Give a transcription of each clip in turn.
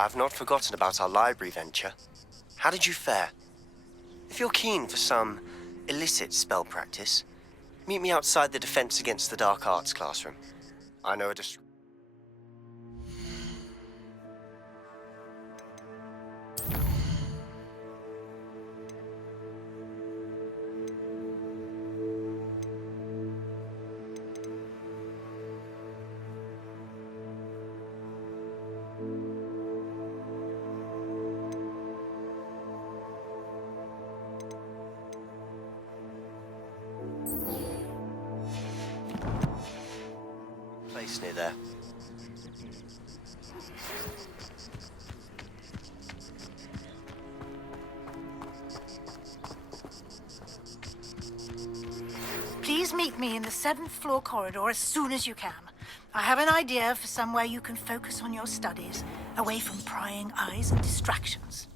I've not forgotten about our library venture. How did you fare? If you're keen for some illicit spell practice, meet me outside the Defense Against the Dark Arts classroom. I know a place near there. Please meet me in the 7th floor corridor as soon as you can. I have an idea for somewhere you can focus on your studies, away from prying eyes and distractions.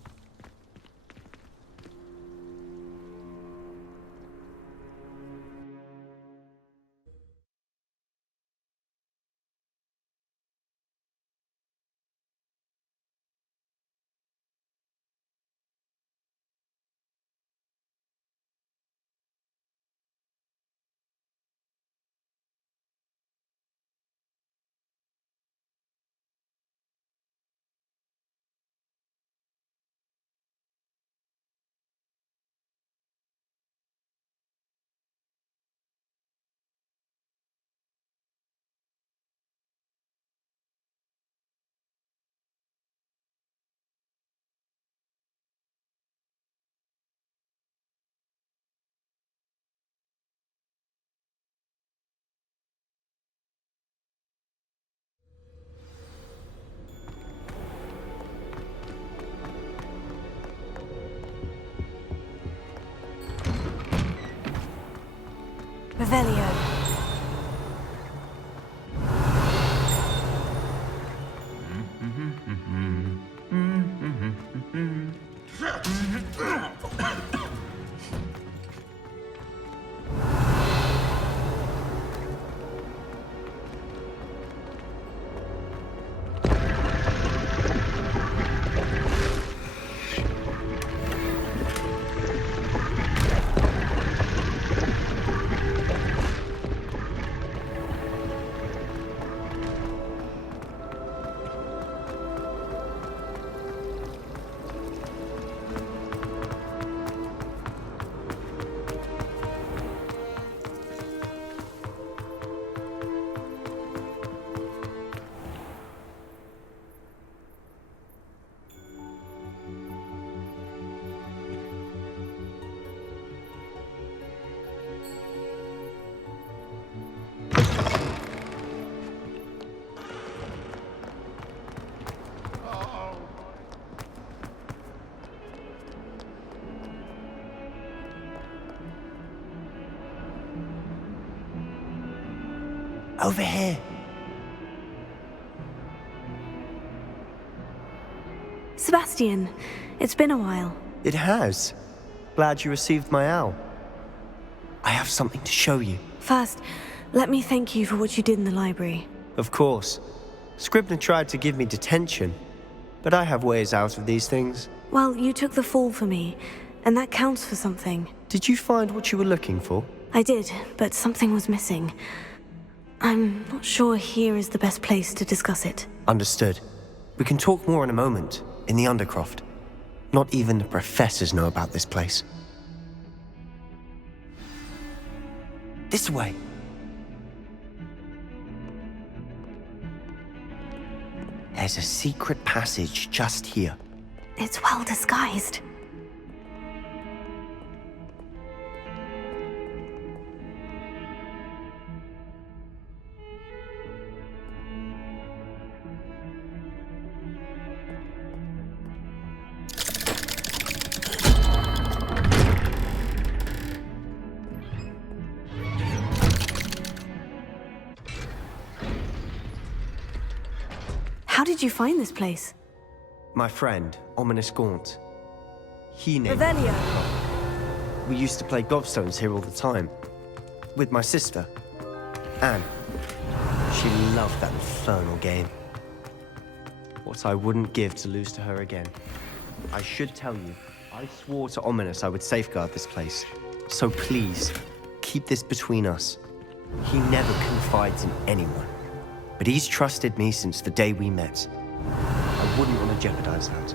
Revelio. Over here. Sebastian, it's been a while. It has. Glad you received my owl. I have something to show you. First, let me thank you for what you did in the library. Of course. Scribner tried to give me detention, but I have ways out of these things. Well, you took the fall for me, and that counts for something. Did you find what you were looking for? I did, but something was missing. I'm not sure here is the best place to discuss it. Understood. We can talk more in a moment, in the Undercroft. Not even the professors know about this place. This way. There's a secret passage just here. It's well disguised. How did you find this place? My friend, Ominous Gaunt. He named Revelio. We used to play gobstones here all the time. With my sister, Anne. She loved that infernal game. what I wouldn't give to lose to her again. I should tell you, I swore to Ominous I would safeguard this place. So please, keep this between us. He never confides in anyone. But he's trusted me since the day we met. I wouldn't want to jeopardize that.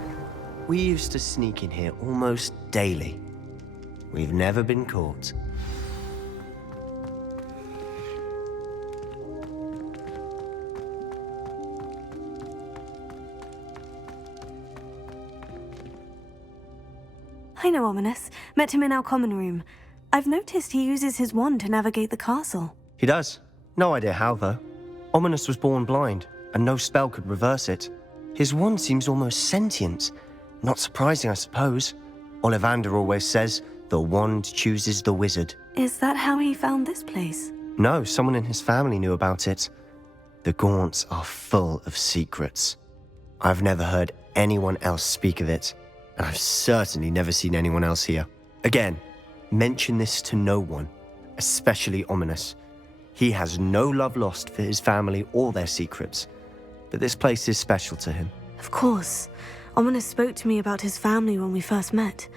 We used to sneak in here almost daily. We've never been caught. I know Ominous. Met him in our common room. I've noticed he uses his wand to navigate the castle. He does. No idea how, though. Ominous was born blind, and no spell could reverse it. His wand seems almost sentient. Not surprising, I suppose. Ollivander always says, the wand chooses the wizard. Is that how he found this place? No, someone in his family knew about it. The Gaunts are full of secrets. I've never heard anyone else speak of it, and I've certainly never seen anyone else here. Again, mention this to no one, especially Ominous. He has no love lost for his family or their secrets, but this place is special to him. Of course. Ominous spoke to me about his family when we first met.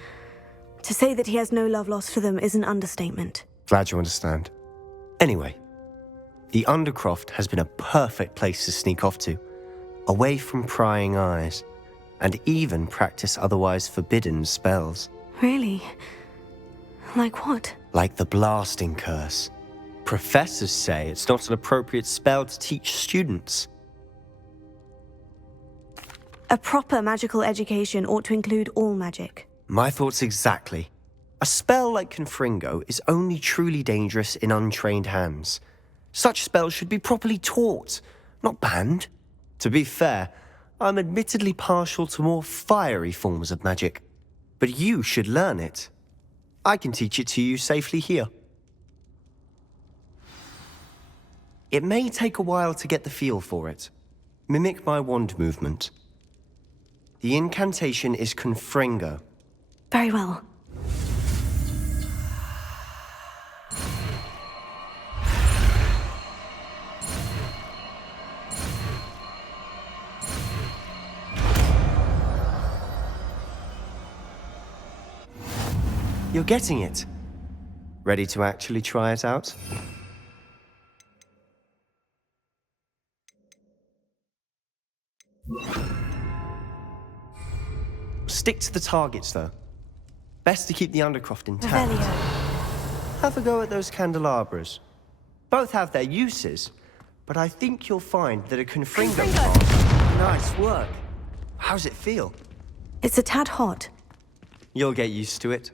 To say that he has no love lost for them is an understatement. Glad you understand. Anyway, the Undercroft has been a perfect place to sneak off to, away from prying eyes, and even practice otherwise forbidden spells. Really? Like what? Like the blasting curse. Professors say it's not an appropriate spell to teach students. A proper magical education ought to include all magic. My thoughts exactly. A spell like Confringo is only truly dangerous in untrained hands. Such spells should be properly taught, not banned. To be fair, I'm admittedly partial to more fiery forms of magic, but you should learn it. I can teach it to you safely here. It may take a while to get the feel for it. Mimic my wand movement. The incantation is Confringo. Very well. You're getting it. Ready to actually try it out? Stick to the targets, though. Best to keep the Undercroft intact. Revelio. Have a go at those candelabras. Both have their uses, but I think you'll find that a Confringo card... Nice work. How's it feel? It's a tad hot. You'll get used to it.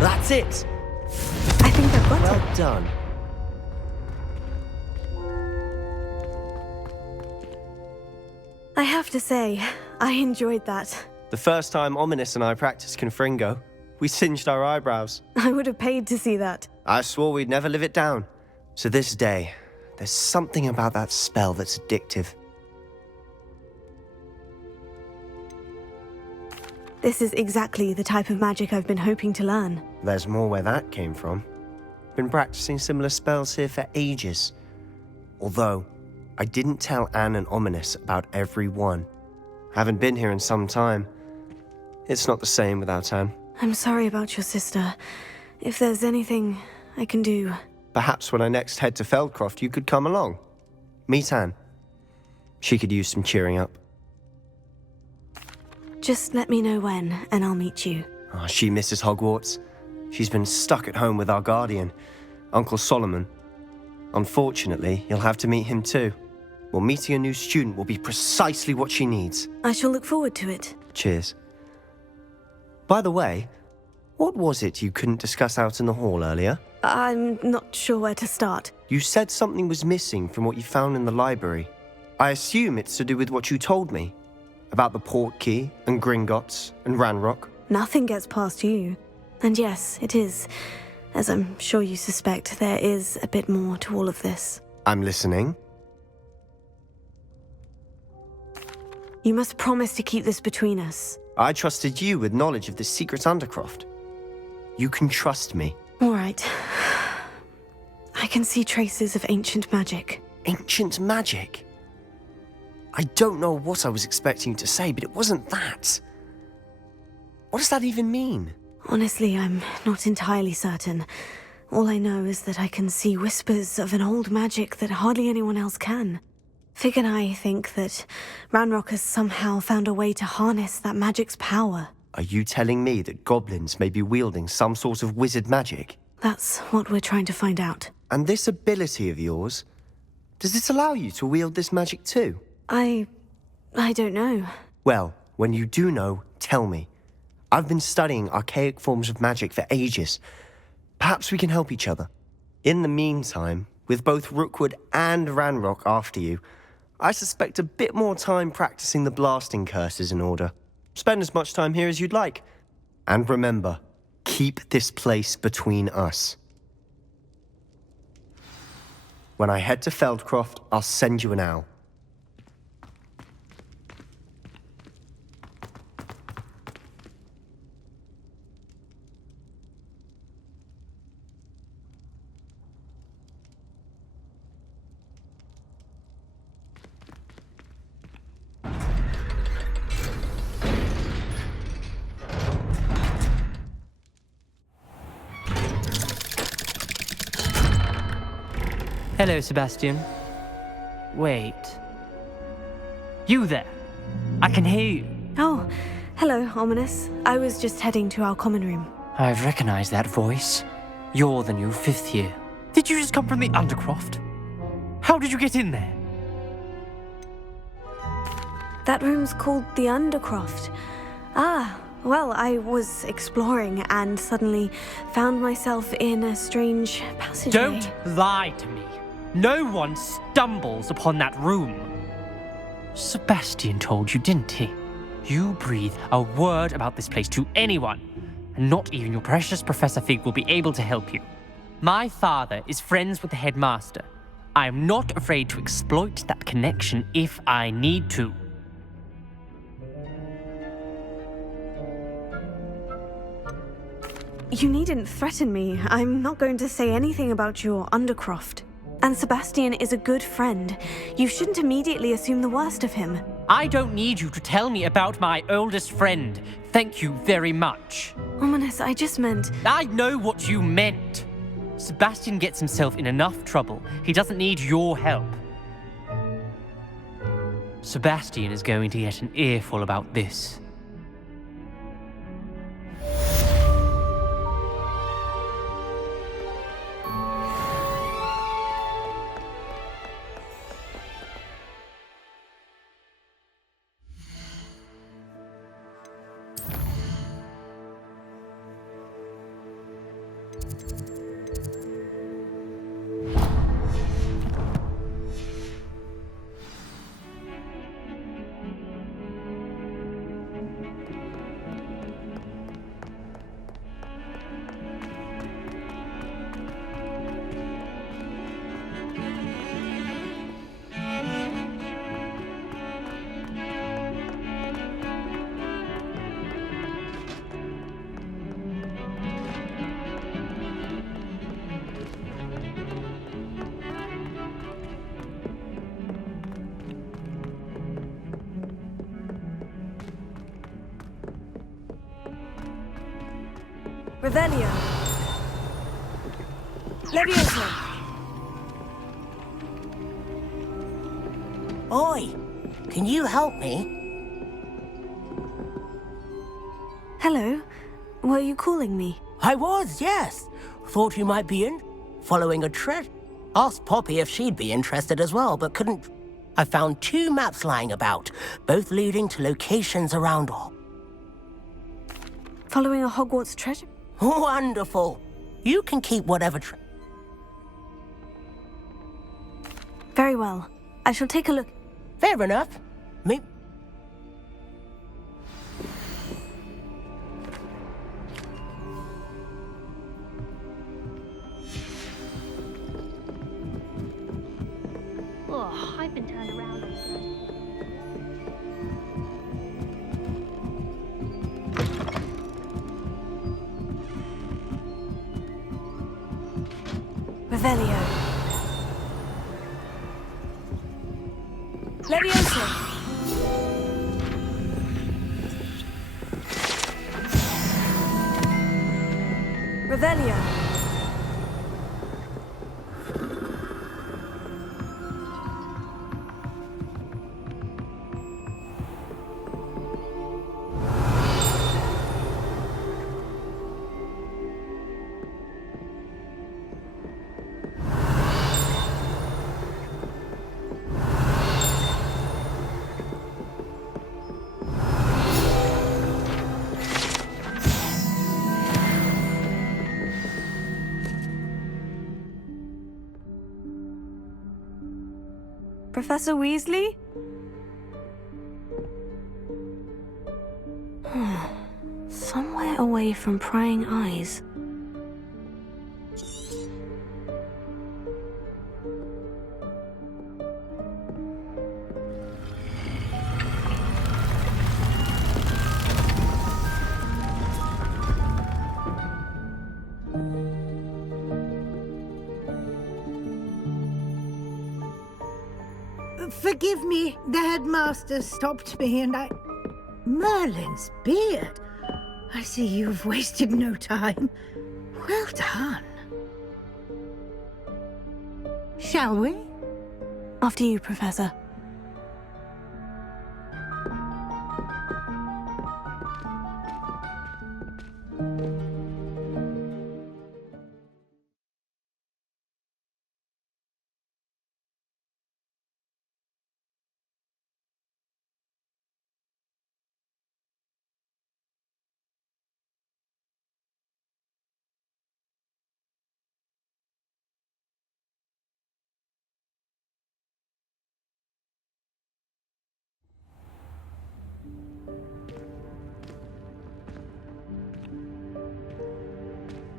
That's it! I think I've got it. Well done. I have to say, I enjoyed that. The first time Ominous and I practiced Confringo, we singed our eyebrows. I would have paid to see that. I swore we'd never live it down. To this day, there's something about that spell that's addictive. This is exactly the type of magic I've been hoping to learn. There's more where that came from. Been practicing similar spells here for ages. Although, I didn't tell Anne and Ominous about every one. Haven't been here in some time. It's not the same without Anne. I'm sorry about your sister. If there's anything I can do... Perhaps when I next head to Feldcroft, you could come along. Meet Anne. She could use some cheering up. Just let me know when, and I'll meet you. Oh, she misses Hogwarts. She's been stuck at home with our guardian, Uncle Solomon. Unfortunately, you'll have to meet him too. Well, meeting a new student will be precisely what she needs. I shall look forward to it. Cheers. By the way, what was it you couldn't discuss out in the hall earlier? I'm not sure where to start. You said something was missing from what you found in the library. I assume it's to do with what you told me. About the Portkey, and Gringotts, and Ranrock. Nothing gets past you. And yes, it is. As I'm sure you suspect, there is a bit more to all of this. I'm listening. You must promise to keep this between us. I trusted you with knowledge of the secret Undercroft. You can trust me. All right. I can see traces of ancient magic. Ancient magic? I don't know what I was expecting you to say, but it wasn't that. What does that even mean? Honestly, I'm not entirely certain. All I know is that I can see whispers of an old magic that hardly anyone else can. Fig and I think that Ranrock has somehow found a way to harness that magic's power. Are you telling me that goblins may be wielding some sort of wizard magic? That's what we're trying to find out. And this ability of yours, does it allow you to wield this magic too? I don't know. Well, when you do know, tell me. I've been studying archaic forms of magic for ages. Perhaps we can help each other. In the meantime, with both Rookwood and Ranrock after you, I suspect a bit more time practicing the blasting curse is in order. Spend as much time here as you'd like. And remember, keep this place between us. When I head to Feldcroft, I'll send you an owl. Hello, Sebastian. Wait. You there? I can hear you. Oh, hello, Ominous. I was just heading to our common room. I've recognized that voice. You're the new 5th year. Did you just come from the Undercroft? How did you get in there? That room's called the Undercroft. Ah, well, I was exploring and suddenly found myself in a strange passageway. Don't lie to me. No one stumbles upon that room. Sebastian told you, didn't he? You breathe a word about this place to anyone, and not even your precious Professor Fig will be able to help you. My father is friends with the headmaster. I am not afraid to exploit that connection if I need to. You needn't threaten me. I'm not going to say anything about your Undercroft. And Sebastian is a good friend. You shouldn't immediately assume the worst of him. I don't need you to tell me about my oldest friend. Thank you very much. Ominous, I just meant... I know what you meant. Sebastian gets himself in enough trouble. He doesn't need your help. Sebastian is going to get an earful about this. Revelio. Levioso. Oi, can you help me? Hello. Were you calling me? I was, yes. Thought you might be in. Following a treasure. Asked Poppy if she'd be interested as well, but couldn't. I found 2 maps lying about, both leading to locations around. Following a Hogwarts treasure? Wonderful. You can keep whatever Very well. I shall take a look. Fair enough. Me. Oh, I've been turned around. Revelio. Leviosa! Revelio! Professor Weasley? Somewhere away from prying eyes. Forgive me, the headmaster stopped me and I... Merlin's beard. I see you've wasted no time. Well done. Shall we? After you, Professor.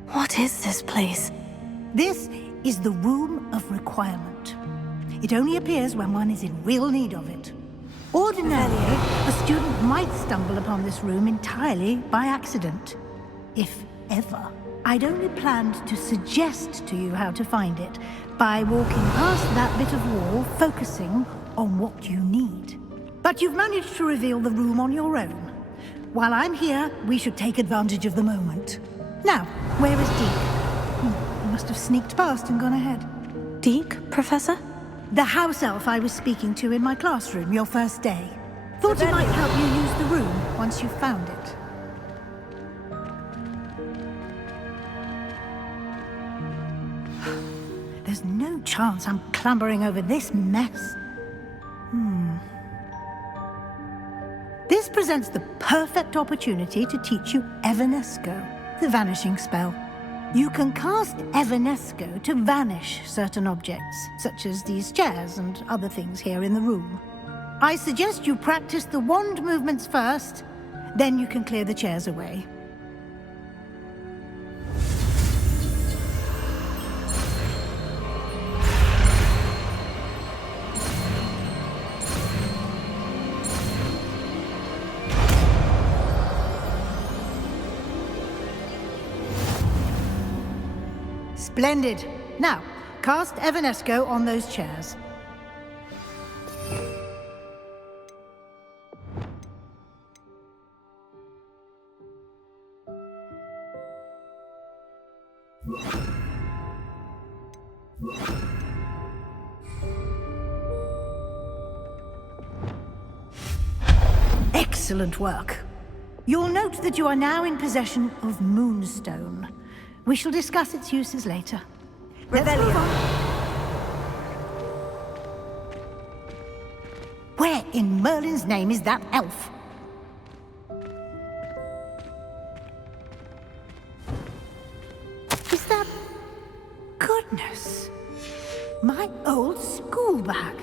What is this place? This is the Room of Requirement. It only appears when one is in real need of it. Ordinarily, a student might stumble upon this room entirely by accident. If ever. I'd only planned to suggest to you how to find it by walking past that bit of wall, focusing on what you need. But you've managed to reveal the room on your own. While I'm here, we should take advantage of the moment. Now, where is Deke? He must have sneaked past and gone ahead. Deke, Professor? The house elf I was speaking to in my classroom your first day. Thought he might help you use the room once you've found it. There's no chance I'm clambering over this mess. This presents the perfect opportunity to teach you Evanesco, the vanishing spell. You can cast Evanesco to vanish certain objects, such as these chairs and other things here in the room. I suggest you practice the wand movements first, then you can clear the chairs away. Splendid. Now, cast Evanesco on those chairs. Excellent work. You'll note that you are now in possession of Moonstone. We shall discuss its uses later. Revelio. Where in Merlin's name is that elf? Is that... Goodness. My old school bag.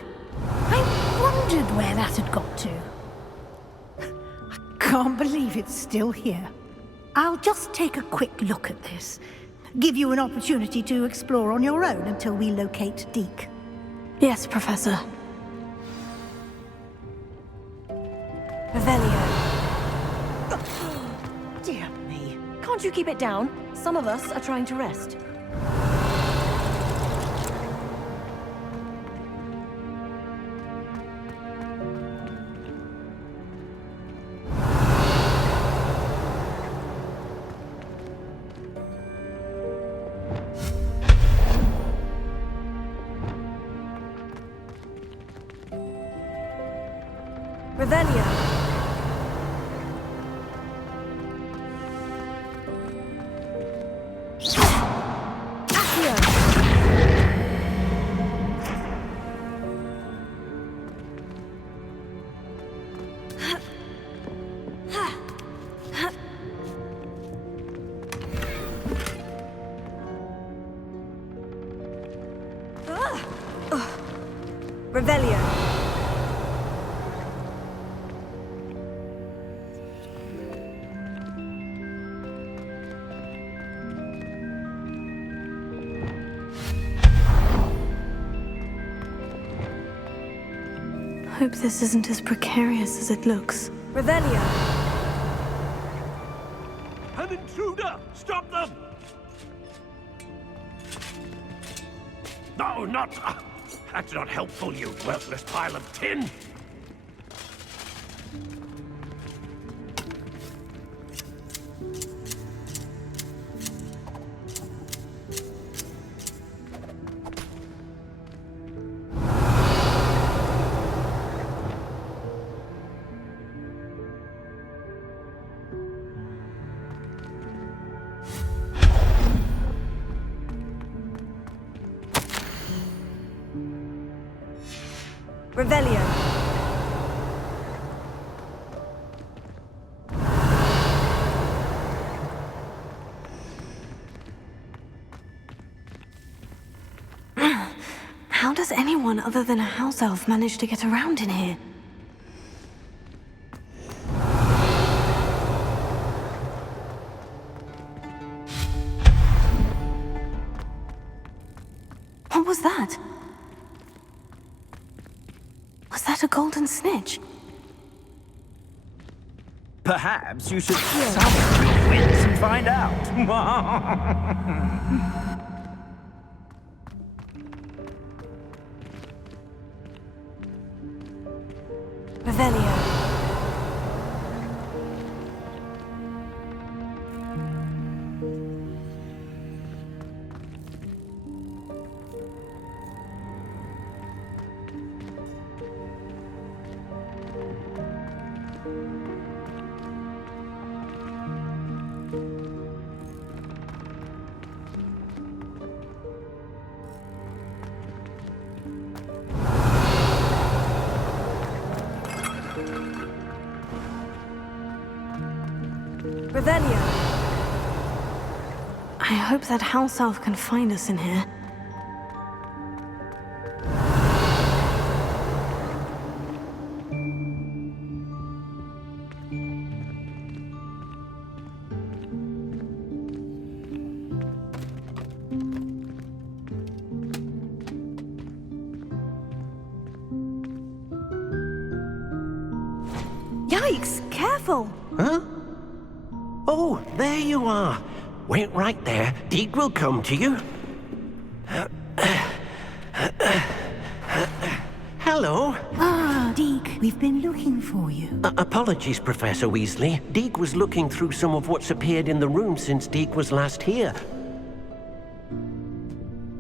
I wondered where that had got to. I can't believe it's still here. I'll just take a quick look at this. Give you an opportunity to explore on your own until we locate Deke. Yes, Professor. Revelio. Dear me. Can't you keep it down? Some of us are trying to rest. Revelio. Revelio. Hope this isn't as precarious as it looks. Revelio. An intruder! Stop them! No, not... that's not helpful, you worthless pile of tin! Revelio. How does anyone other than a house elf manage to get around in here? What was that? Was that a golden snitch? Perhaps you should summon your wits and find out. Revelio. Revelio. I hope that house elf can find us in here. Yikes! Careful! Huh? Oh, there you are. Wait right there. Deke will come to you. Hello. Ah, Deke, we've been looking for you. Apologies, Professor Weasley. Deke was looking through some of what's appeared in the room since Deke was last here.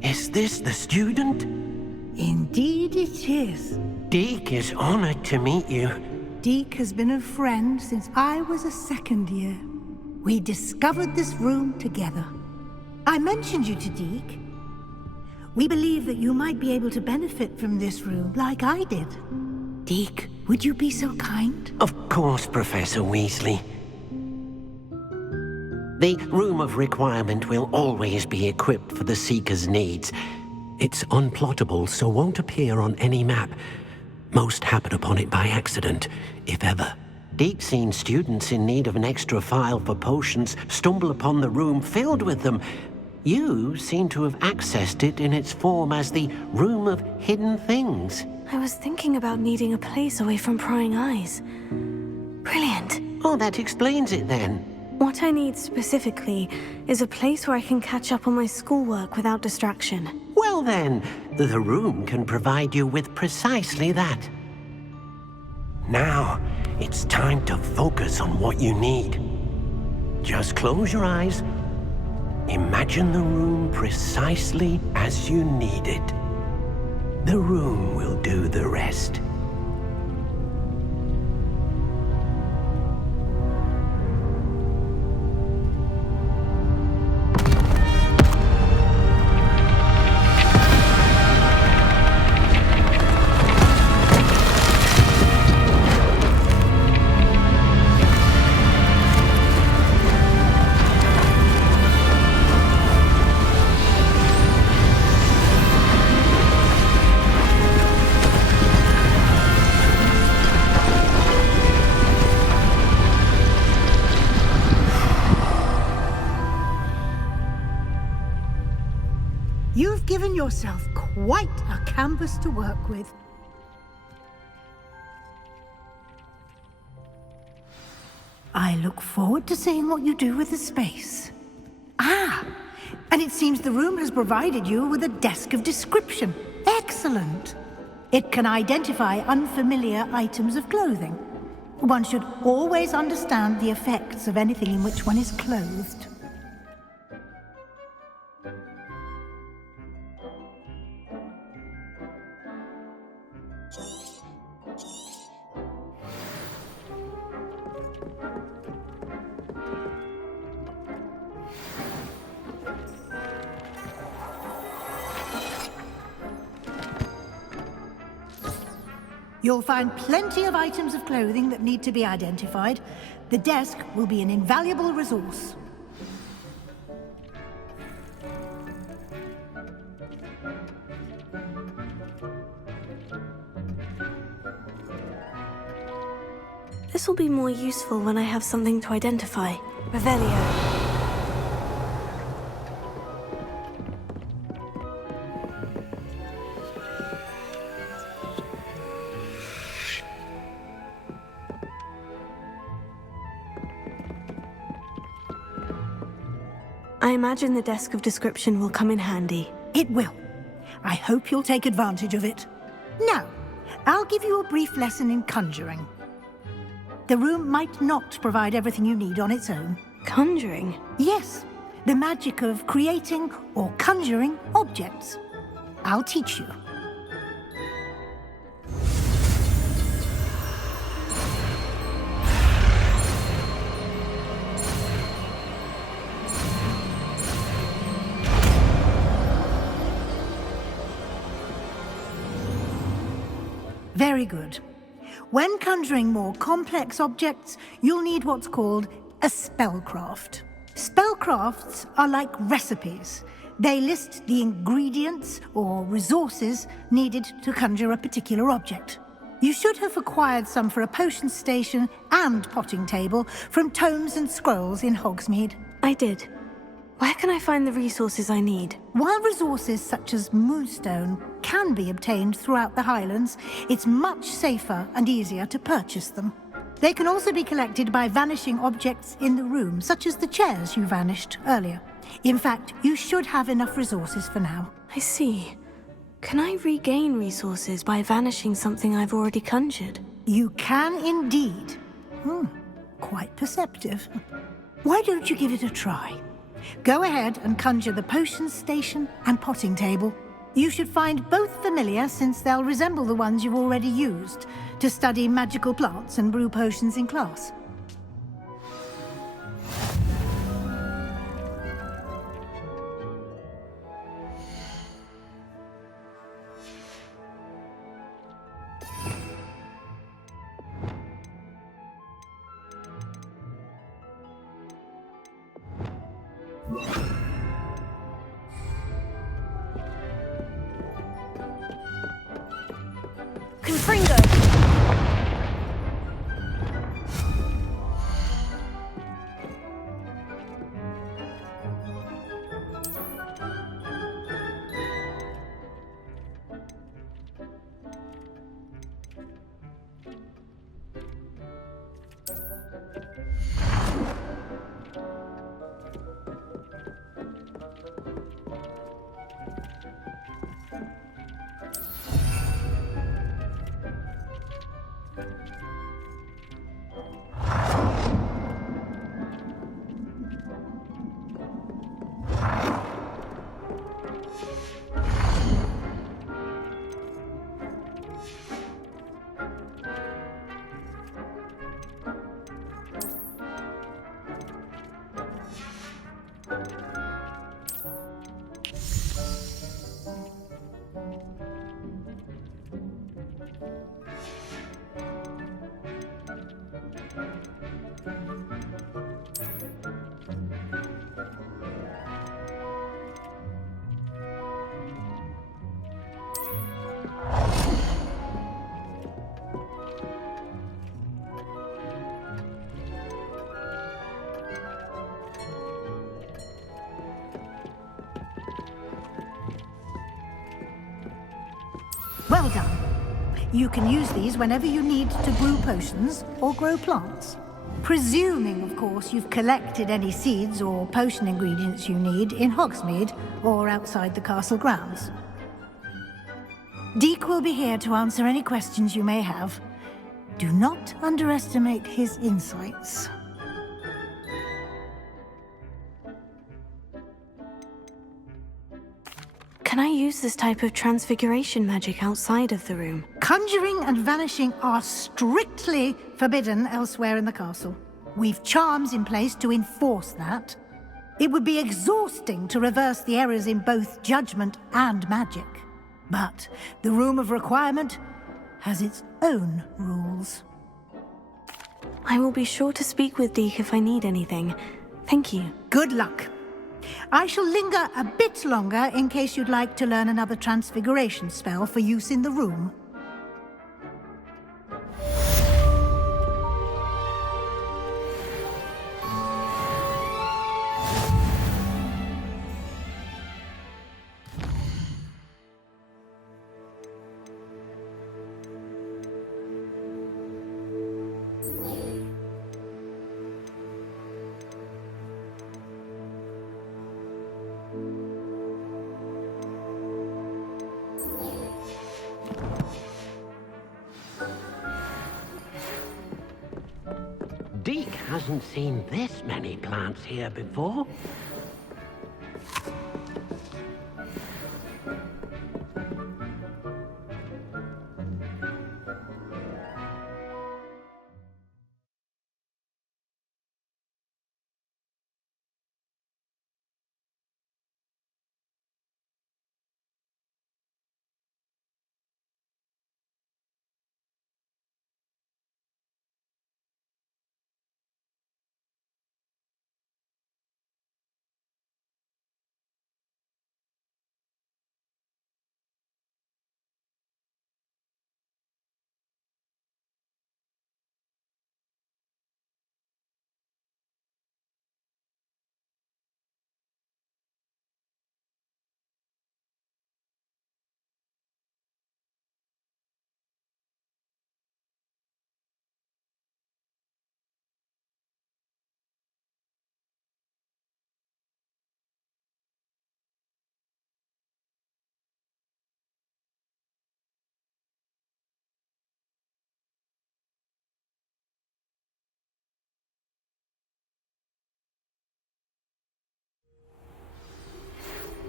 Is this the student? Indeed it is. Deke is honored to meet you. Deke has been a friend since I was a second year. We discovered this room together. I mentioned you to Deke. We believe that you might be able to benefit from this room like I did. Deke, would you be so kind? Of course, Professor Weasley. The Room of Requirement will always be equipped for the Seeker's needs. It's unplottable, so won't appear on any map. Most happen upon it by accident, if ever. Deke's seen students in need of an extra file for potions stumble upon the room filled with them. You seem to have accessed it in its form as the Room of Hidden Things. I was thinking about needing a place away from prying eyes. Brilliant. Oh, that explains it then. What I need specifically is a place where I can catch up on my schoolwork without distraction. Well then, the room can provide you with precisely that. Now, it's time to focus on what you need. Just close your eyes. Imagine the room precisely as you need it. The room will do the rest. yourself quite a canvas to work with. I look forward to seeing what you do with the space. Ah, and it seems the room has provided you with a desk of description. Excellent. It can identify unfamiliar items of clothing. One should always understand the effects of anything in which one is clothed. You'll find plenty of items of clothing that need to be identified. The desk will be an invaluable resource. This will be more useful when I have something to identify. Revelio. I imagine the desk of description will come in handy. It will. I hope you'll take advantage of it. Now, I'll give you a brief lesson in conjuring. The room might not provide everything you need on its own. Conjuring? Yes, the magic of creating or conjuring objects. I'll teach you. Very good. When conjuring more complex objects, you'll need what's called a spellcraft. Spellcrafts are like recipes. They list the ingredients or resources needed to conjure a particular object. You should have acquired some for a potion station and potting table from tomes and scrolls in Hogsmeade. I did. Where can I find the resources I need? While resources such as moonstone can be obtained throughout the Highlands, it's much safer and easier to purchase them. They can also be collected by vanishing objects in the room, such as the chairs you vanished earlier. In fact, you should have enough resources for now. I see. Can I regain resources by vanishing something I've already conjured? You can indeed. Quite perceptive. Why don't you give it a try? Go ahead and conjure the potion station and potting table. You should find both familiar, since they'll resemble the ones you've already used to study magical plants and brew potions in class. Confringo! Well done. You can use these whenever you need to brew potions or grow plants. Presuming, of course, you've collected any seeds or potion ingredients you need in Hogsmeade or outside the castle grounds. Deke will be here to answer any questions you may have. Do not underestimate his insights. Can I use this type of transfiguration magic outside of the room? Conjuring and vanishing are strictly forbidden elsewhere in the castle. We've charms in place to enforce that. It would be exhausting to reverse the errors in both judgment and magic. But the Room of Requirement has its own rules. I will be sure to speak with Deke if I need anything. Thank you. Good luck. I shall linger a bit longer in case you'd like to learn another transfiguration spell for use in the room. Deke hasn't seen this many plants here before.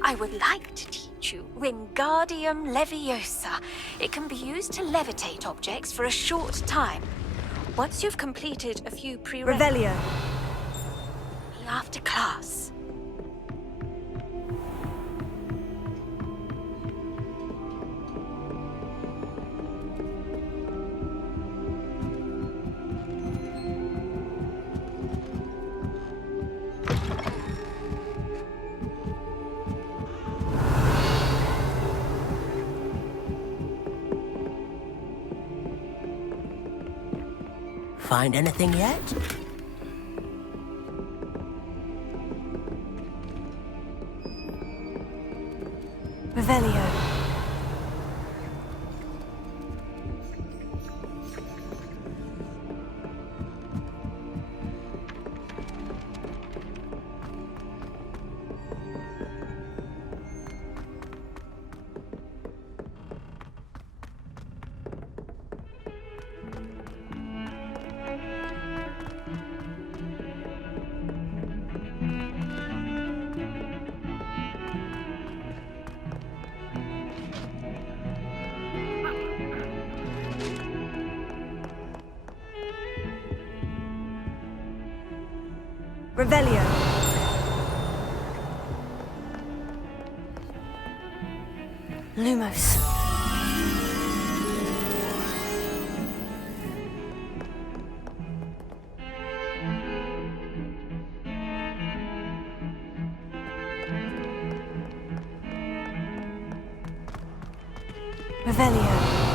I would like to teach you Wingardium Leviosa. It can be used to levitate objects for a short time. Once you've completed a few prerequisites... Revelio. After class. Find anything yet? Revelio. Revelio. Lumos. Revelio.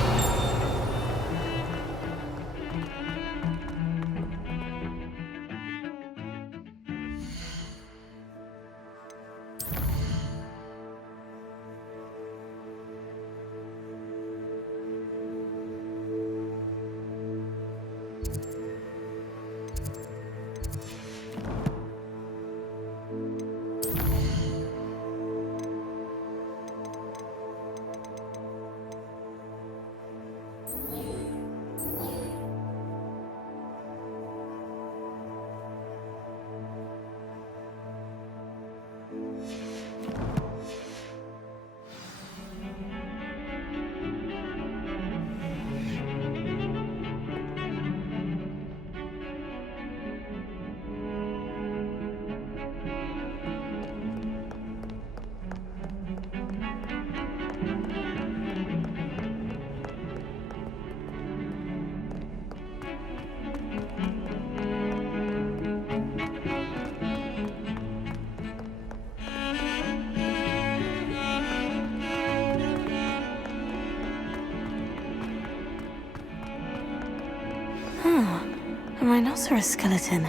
A rhinoceros skeleton.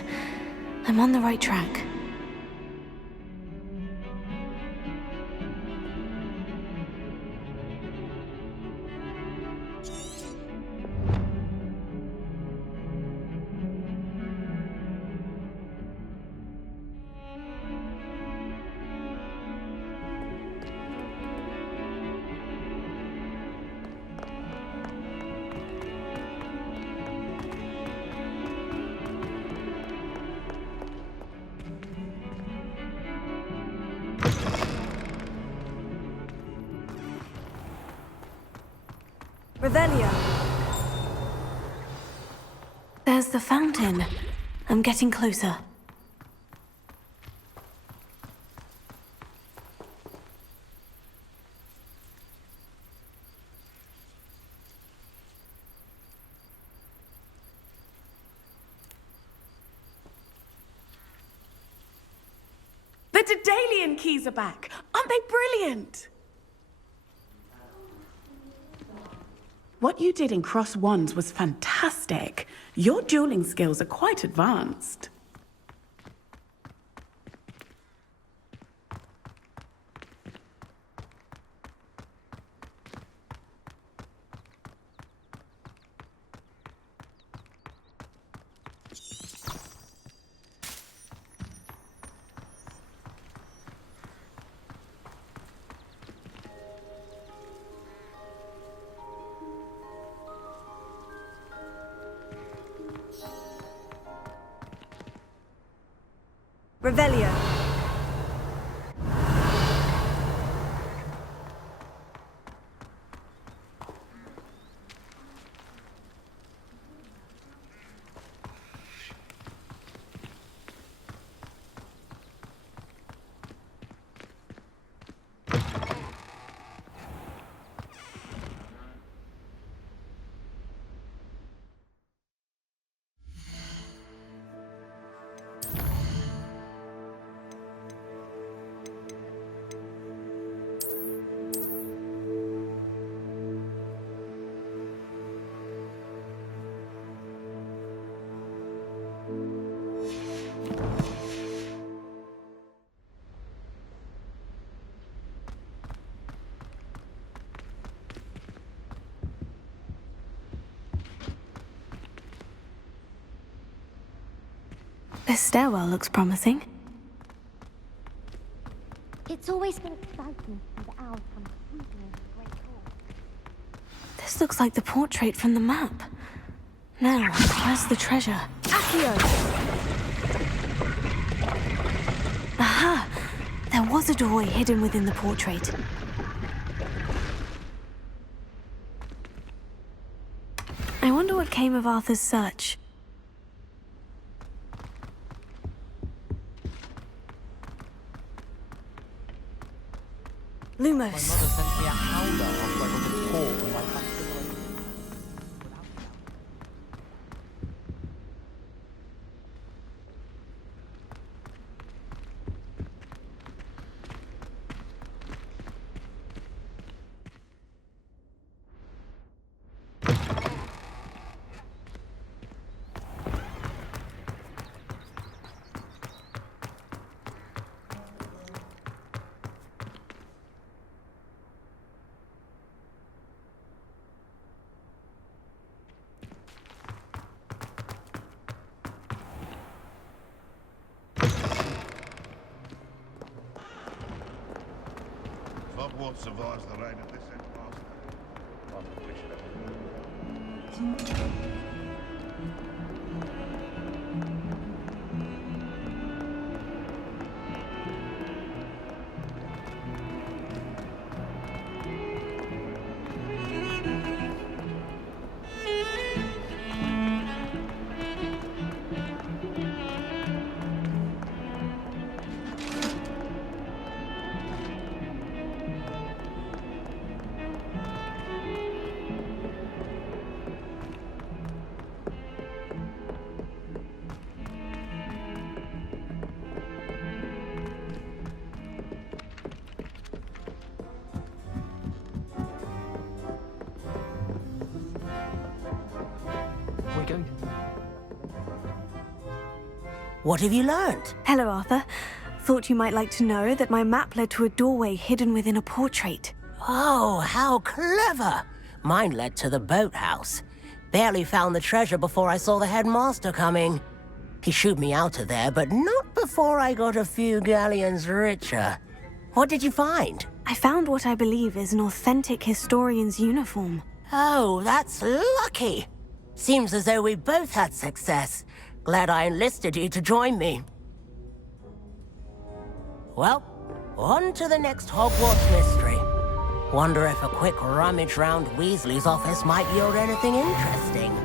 I'm on the right track. Revelio. There's the fountain. I'm getting closer. The Daedalian keys are back! Aren't they brilliant? What you did in Cross Wands was fantastic. Your dueling skills are quite advanced. Revelio. This stairwell looks promising. It's always been exciting to see the owls come swooping into the great hall. This looks like the portrait from the map. Now, where's the treasure? Accio! Aha! There was a doorway hidden within the portrait. I wonder what came of Arthur's search. Lumos. My mother sent me a howler after I got a tour on my festival. Hogwarts survives the rain of this end master. We're going to... What have you learned? Hello, Arthur. Thought you might like to know that my map led to a doorway hidden within a portrait. Oh, how clever! Mine led to the boathouse. Barely found the treasure before I saw the headmaster coming. He shooed me out of there, but not before I got a few galleons richer. What did you find? I found what I believe is an authentic historian's uniform. Oh, that's lucky. Seems as though we both had success. Glad I enlisted you to join me. Well, on to the next Hogwarts mystery. Wonder if a quick rummage round Weasley's office might yield anything interesting.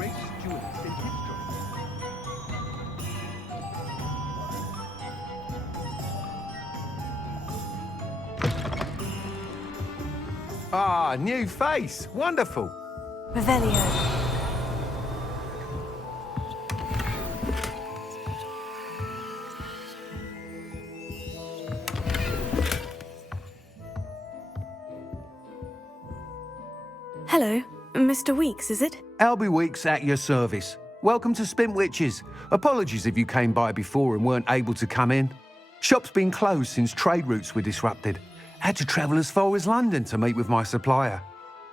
greatest duelist in history. Ah, new face. Wonderful. Revelio. Hello, Mr. Weeks, is it? Albie Weeks at your service. Welcome to Spintwitches. Apologies if you came by before and weren't able to come in. Shop's been closed since trade routes were disrupted. Had to travel as far as London to meet with my supplier.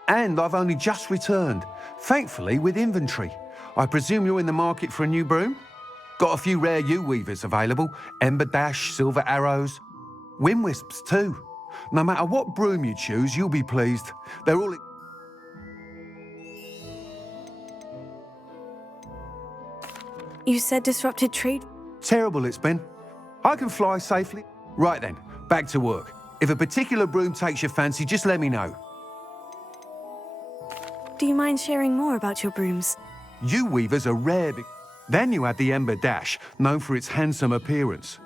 And I've only just returned, thankfully with inventory. I presume you're in the market for a new broom? Got a few rare U-weavers available. Ember Dash, Silver Arrows. Wind Wisps too. No matter what broom you choose, you'll be pleased. They're all... You said disrupted trade? Terrible it's been. I can fly safely. Right then, back to work. If a particular broom takes your fancy, just let me know. Do you mind sharing more about your brooms? U-weavers are rare. Then you have the Ember Dash, known for its handsome appearance.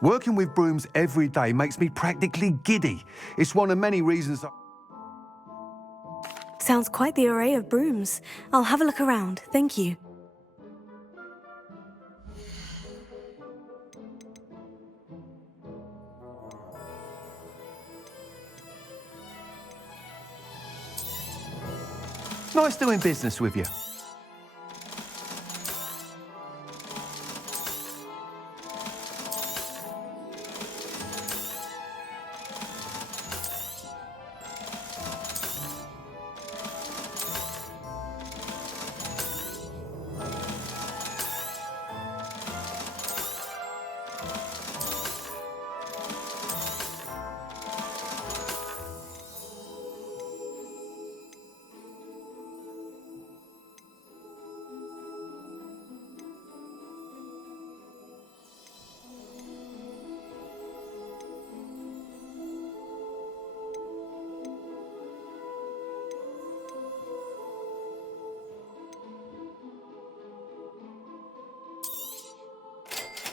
Working with brooms every day makes me practically giddy. It's one of many reasons Sounds quite the array of brooms. I'll have a look around, thank you. Nice doing business with you.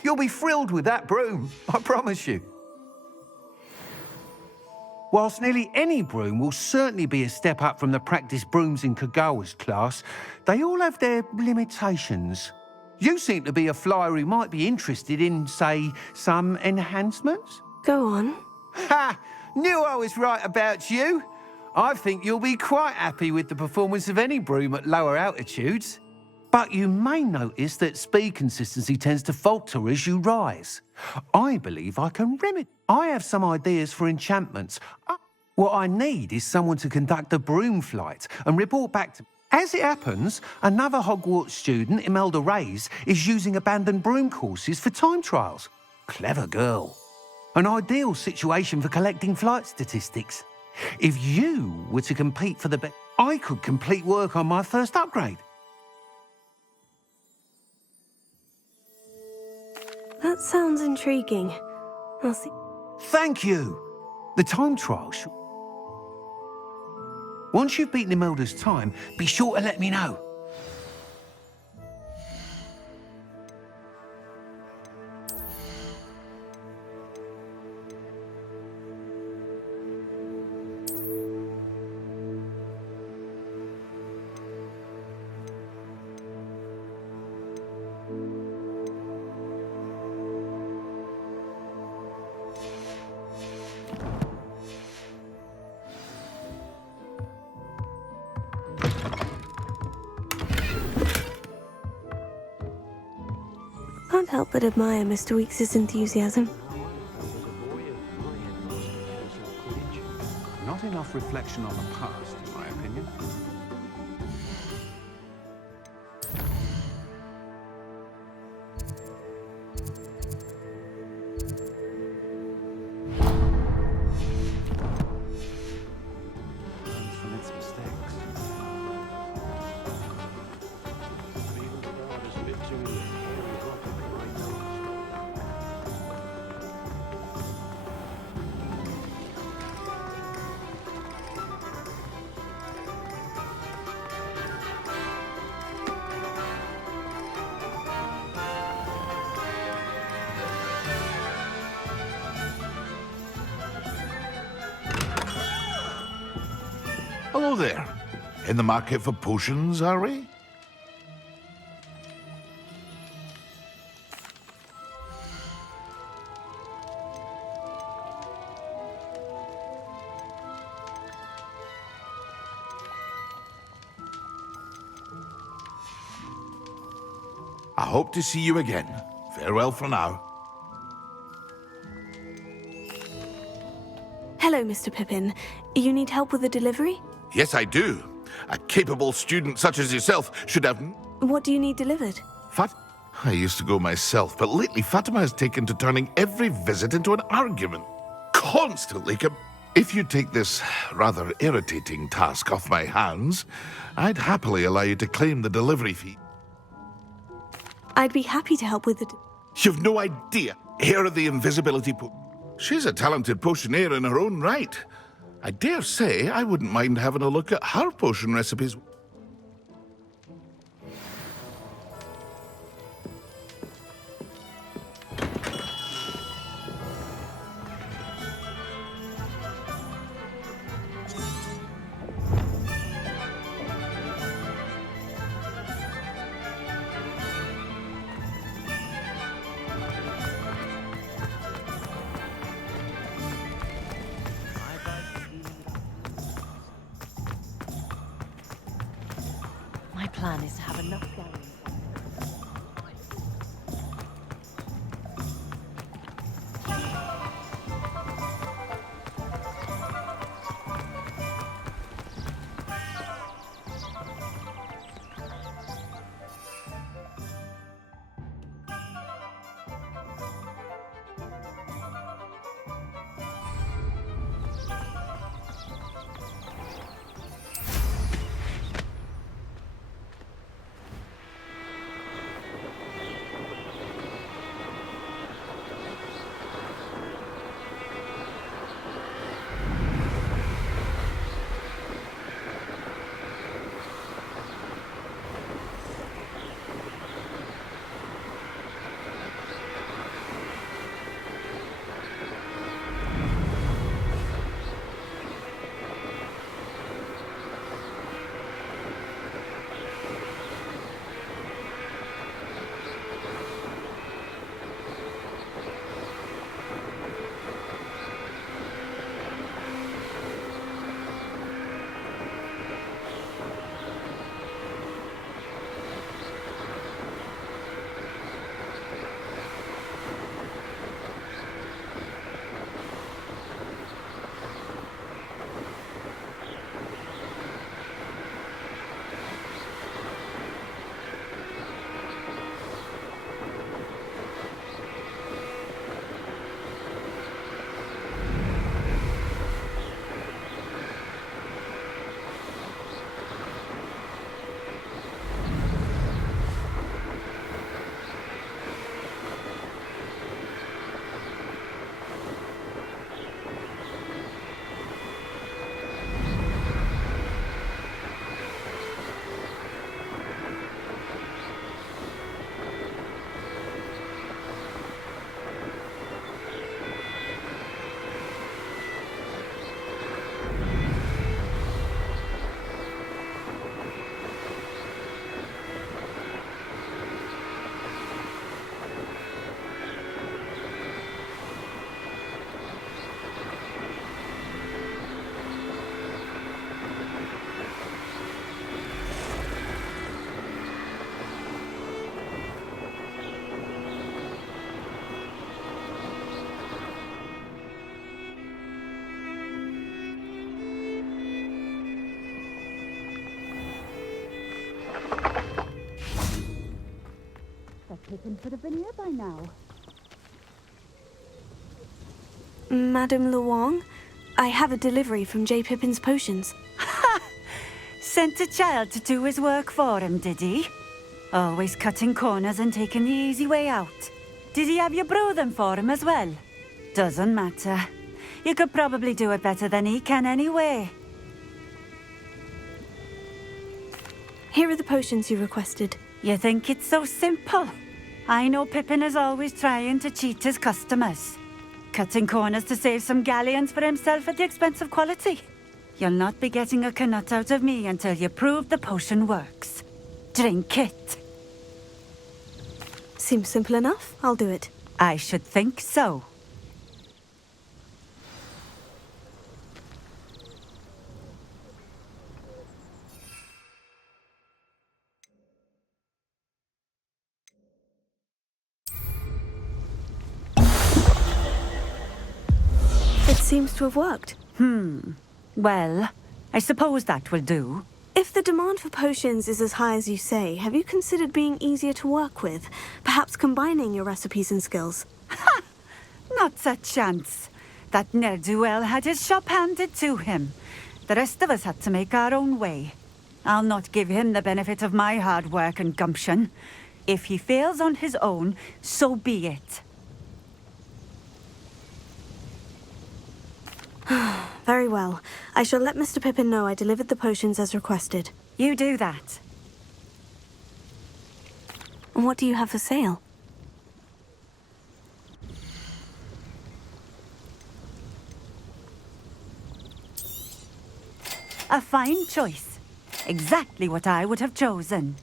You'll be thrilled with that broom, I promise you. Whilst nearly any broom will certainly be a step up from the practice brooms in Kagawa's class, they all have their limitations. You seem to be a flyer who might be interested in, say, some enhancements? Go on. Ha! Knew I was right about you. I think you'll be quite happy with the performance of any broom at lower altitudes. But you may notice that speed consistency tends to falter as you rise. I believe I can remedy. I have some ideas for enchantments. What I need is someone to conduct a broom flight and report back to me. As it happens, another Hogwarts student, Imelda Reyes, is using abandoned broom courses for time trials. Clever girl. An ideal situation for collecting flight statistics. If you were to compete for the best, I could complete work on my first upgrade. That sounds intriguing. I'll see. Thank you. The time trial should... Once you've beaten Imelda's time, be sure to let me know. Can't help but admire Mr. Weeks' enthusiasm. Not enough reflection on the past, in my opinion. Learns from its mistakes. Hello there. In the market for potions, are we? I hope to see you again. Farewell for now. Hello, Mr. Pippin. You need help with a delivery? Yes, I do. A capable student such as yourself should have... What do you need delivered? I used to go myself, but lately Fatima has taken to turning every visit into an argument. Constantly If you take this rather irritating task off my hands, I'd happily allow you to claim the delivery fee. I'd be happy to help with the... You've no idea. Heir of the invisibility She's a talented potioneer in her own right. I dare say I wouldn't mind having a look at her potion recipes. My plan is to have enough galleons. Pippin should have been here by now. Madame Luong, I have a delivery from J. Pippin's potions. Ha! Sent a child to do his work for him, did he? Always cutting corners and taking the easy way out. Did he have you brew them for him as well? Doesn't matter. You could probably do it better than he can anyway. Here are the potions you requested. You think it's so simple? I know Pippin is always trying to cheat his customers. Cutting corners to save some galleons for himself at the expense of quality. You'll not be getting a knut out of me until you prove the potion works. Drink it. Seems simple enough. I'll do it. I should think so. It seems to have worked. Well, I suppose that will do. If the demand for potions is as high as you say, have you considered being easier to work with? Perhaps combining your recipes and skills? Not a chance. That ne'er-do-well had his shop handed to him. The rest of us had to make our own way. I'll not give him the benefit of my hard work and gumption. If he fails on his own, so be it. Very well. I shall let Mr. Pippin know I delivered the potions as requested. You do that. And what do you have for sale? A fine choice. Exactly what I would have chosen.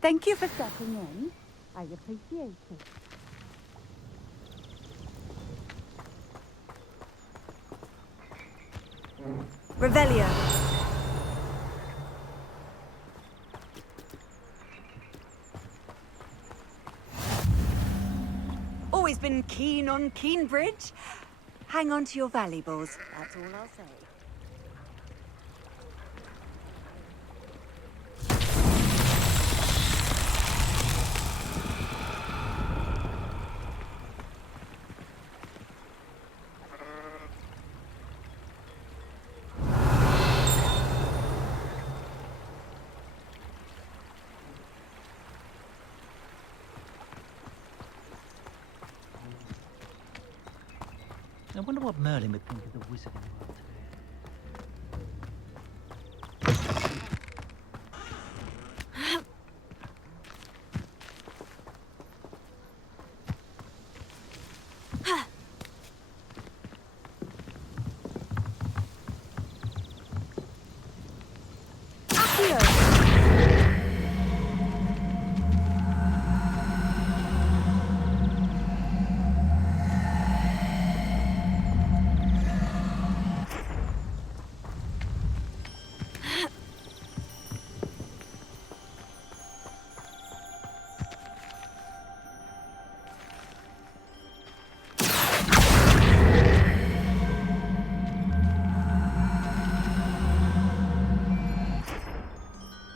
Thank you for stepping in. I appreciate it. Revelio. Always been keen on Keenbridge. Hang on to your valuables, that's all I'll say. I wonder what Merlin would think of the wizarding world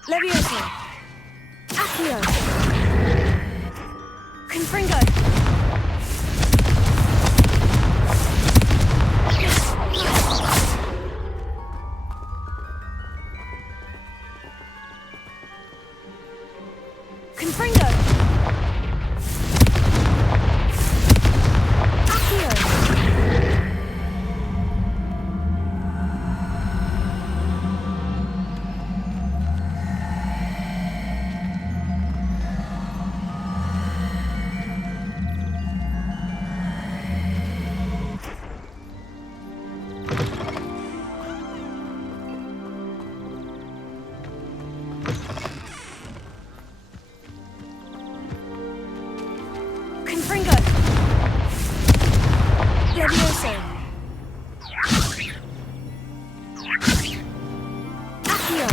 Levioso. Accio. Confringo. Confringo. Accio. Confringo. Levioso. Accio.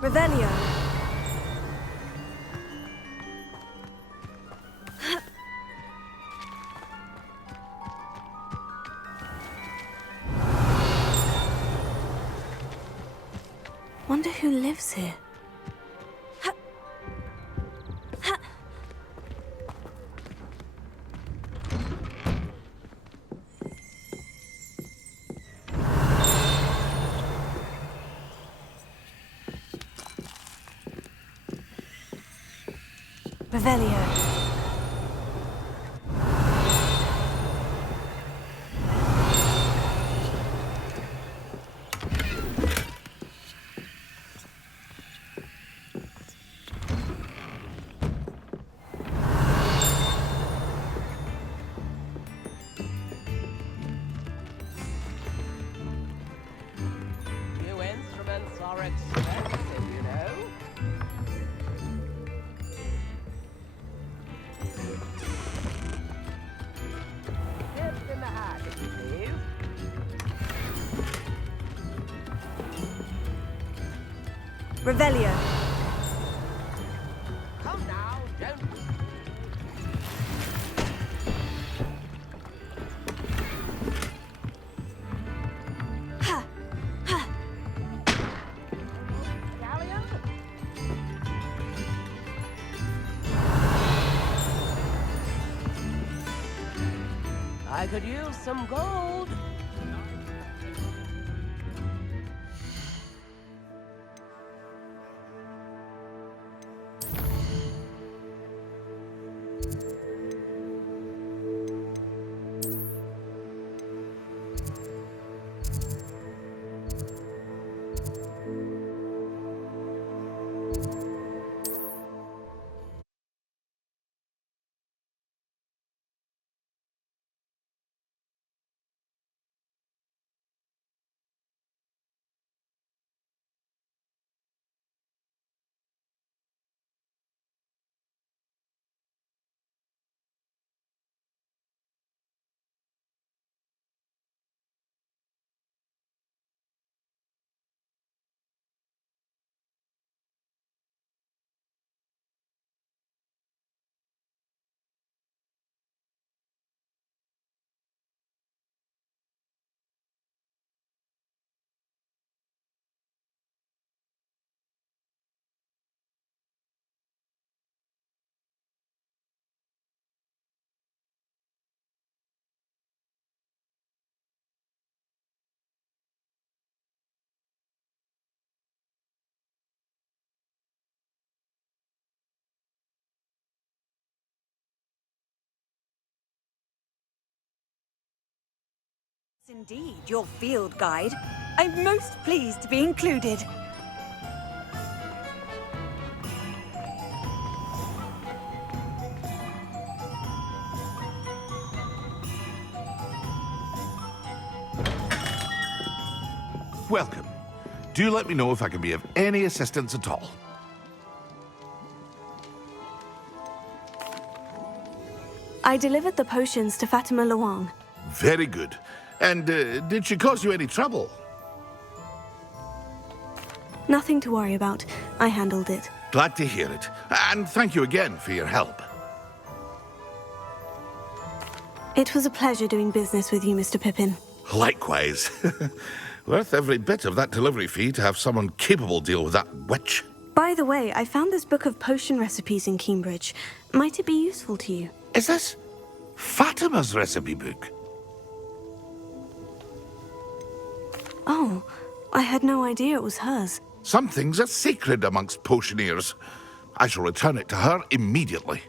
Revelio. Wonder who lives here. Revelio. New instruments are expensive, you know. Dip in the hat, if you please. Revelio. Come now, don't... Galleon? I could use some gold. Indeed, your field guide. I'm most pleased to be included. Welcome. Do let me know if I can be of any assistance at all. I delivered the potions to Fatima Luang. Very good. And did she cause you any trouble? Nothing to worry about. I handled it. Glad to hear it. And thank you again for your help. It was a pleasure doing business with you, Mr. Pippin. Likewise. Worth every bit of that delivery fee to have someone capable deal with that witch. By the way, I found this book of potion recipes in Cambridge. Might it be useful to you? Is this Fatima's recipe book? Oh, I had no idea it was hers. Some things are sacred amongst potioneers. I shall return it to her immediately.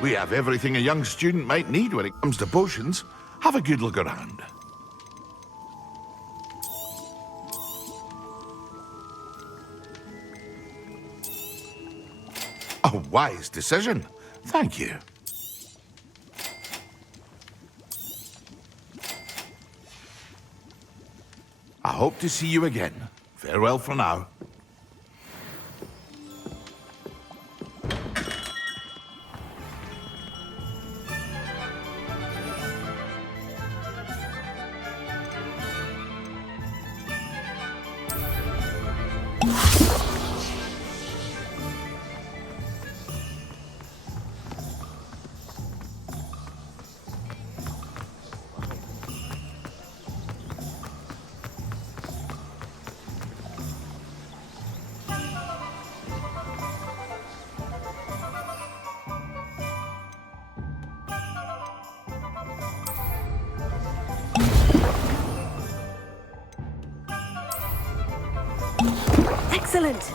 We have everything a young student might need when it comes to potions. Have a good look around. A wise decision. Thank you. I hope to see you again. Farewell for now. Excellent!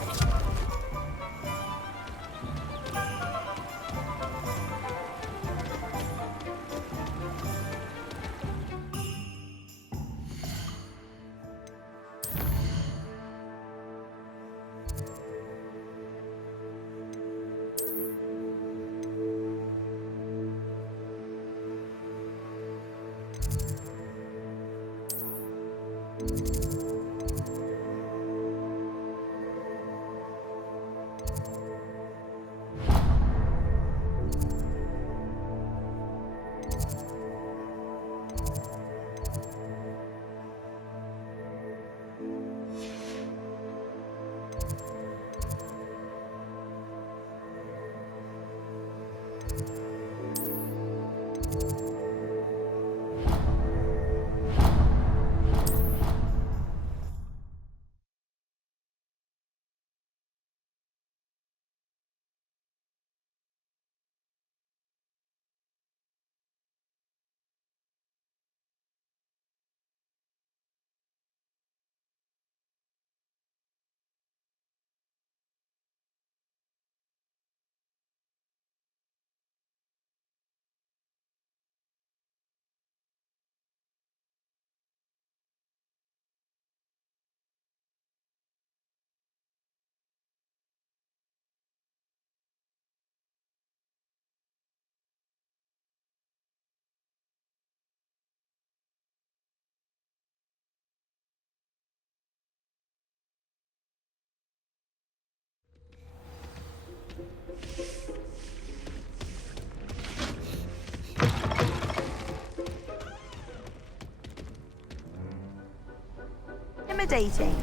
Intimidating.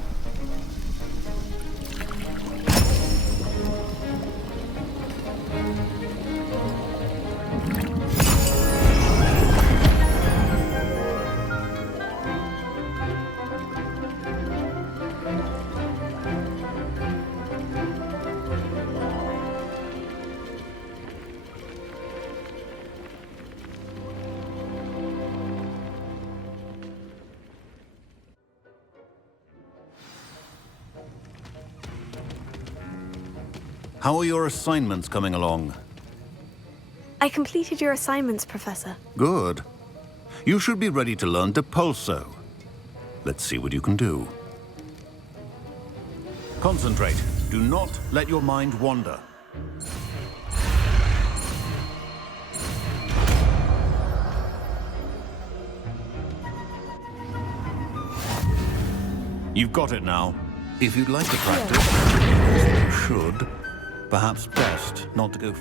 How are your assignments coming along? I completed your assignments, Professor. Good. You should be ready to learn Depulso. Let's see what you can do. Concentrate. Do not let your mind wander. You've got it now. If you'd like to practice, you should. Perhaps best not to go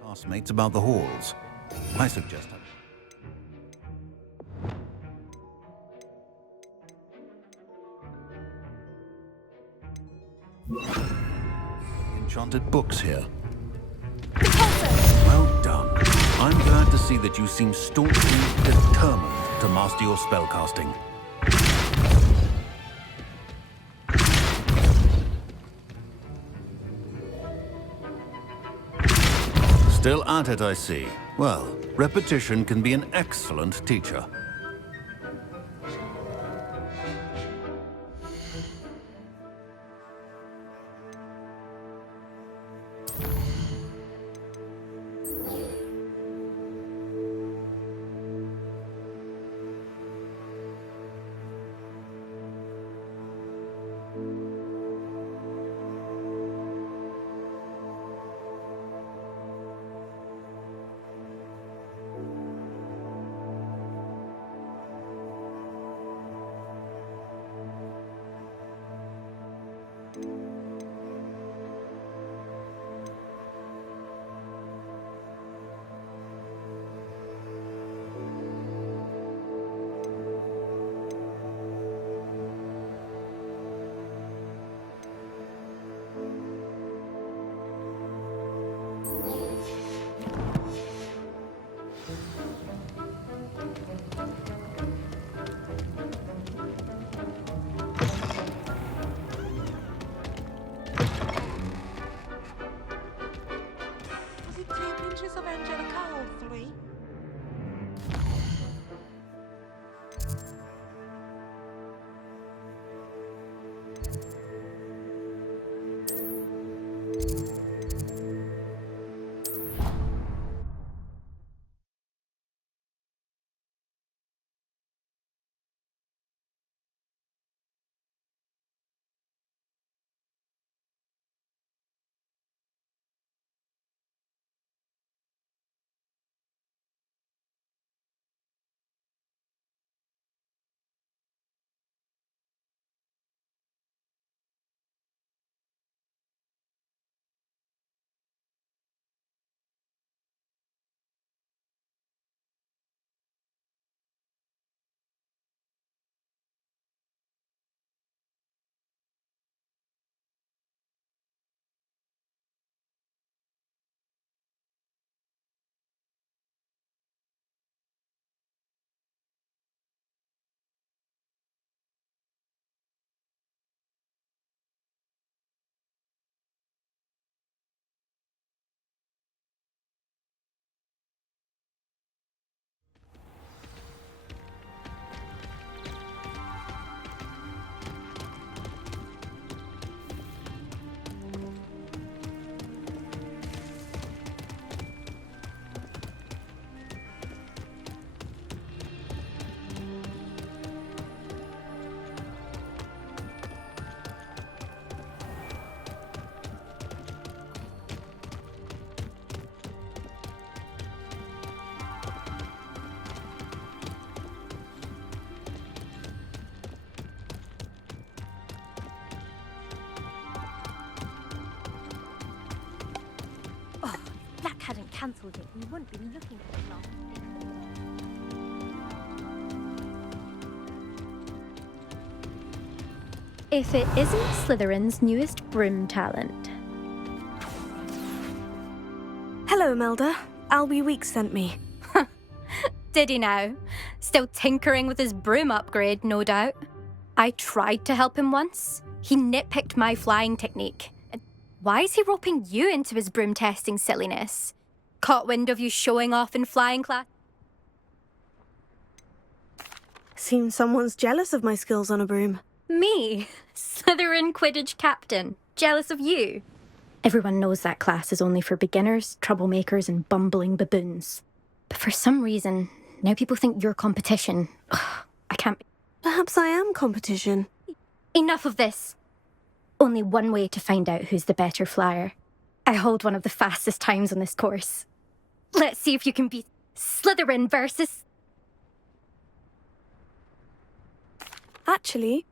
classmates about the halls. I suggest that. Enchanted books here. Well done. I'm glad to see that you seem staunchly determined to master your spellcasting. Still at it, I see. Well, repetition can be an excellent teacher. Black hadn't cancelled it, we wouldn't be looking for it last week. If it isn't Slytherin's newest broom talent. Hello, Melda. Albie Weeks sent me. Did he now? Still tinkering with his broom upgrade, no doubt. I tried to help him once. He nitpicked my flying technique. Why is he roping you into his broom testing silliness? Caught wind of you showing off in flying class? Seems someone's jealous of my skills on a broom. Me? Slytherin Quidditch captain. Jealous of you? Everyone knows that class is only for beginners, troublemakers, and bumbling baboons. But for some reason, now people think you're competition. Ugh, I can't... Perhaps I am competition. Enough of this. Only one way to find out who's the better flyer. I hold one of the fastest times on this course. Let's see if you can beat Slytherin versus... Actually,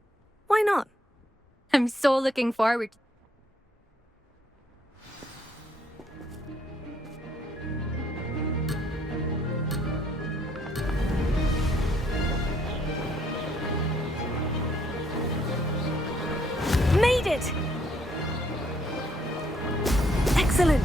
why not? I'm so looking forward. Made it! Excellent!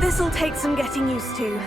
This'll take some getting used to.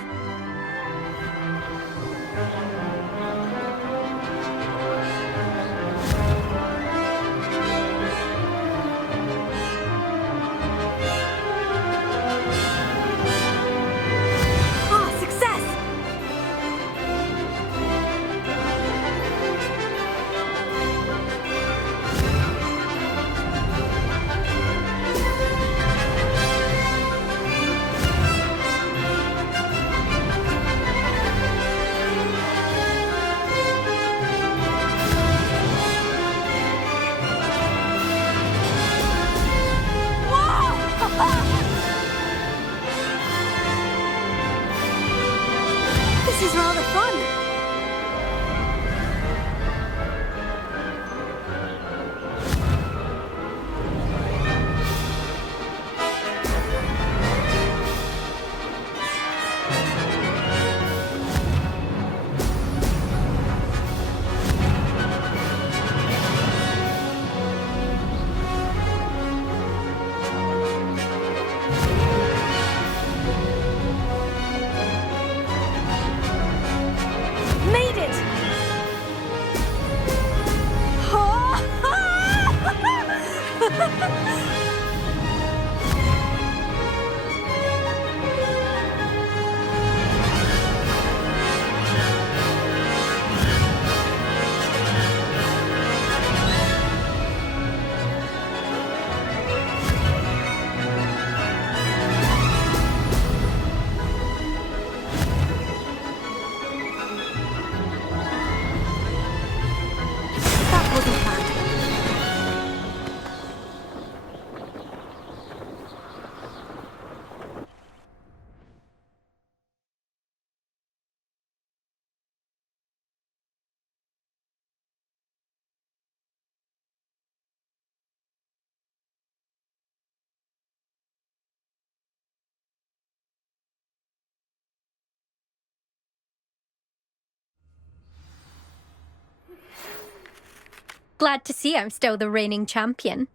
Glad to see I'm still the reigning champion.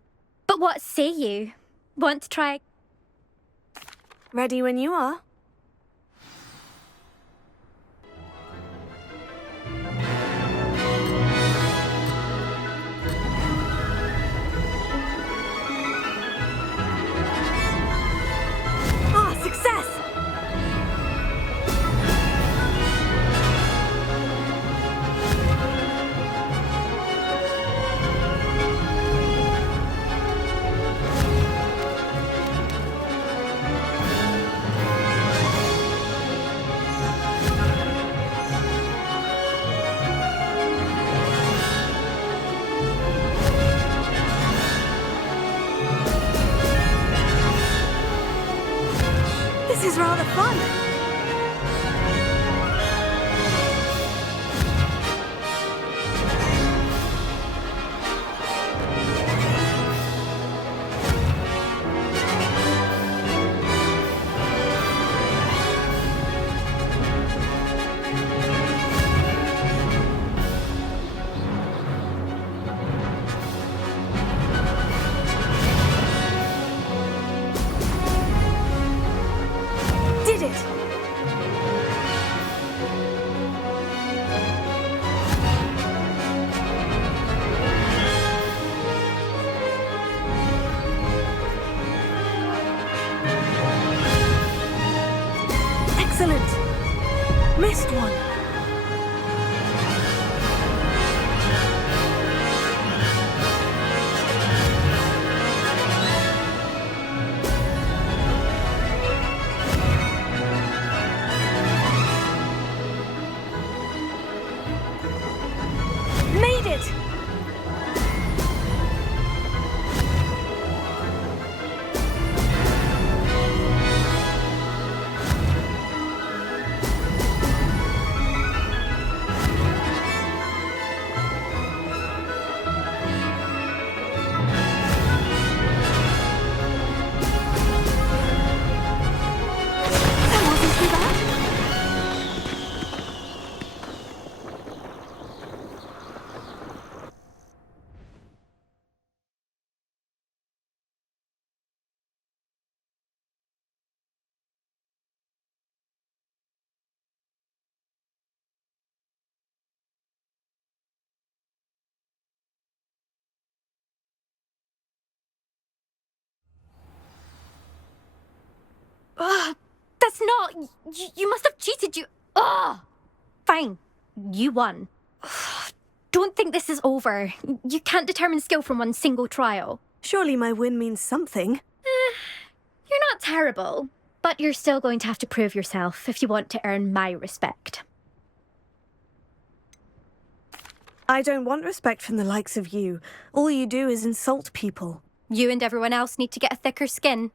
But what say you? Want to try? Ready when you are. Ah, success! This is rather fun. Did it! Excellent! Missed one. Made it! That wasn't too bad. Ugh, that's not. You must have cheated. Ugh! Fine. You won. Ugh, don't think this is over. You can't determine skill from one single trial. Surely my win means something. You're not terrible, but you're still going to have to prove yourself if you want to earn my respect. I don't want respect from the likes of you. All you do is insult people. You and everyone else need to get a thicker skin.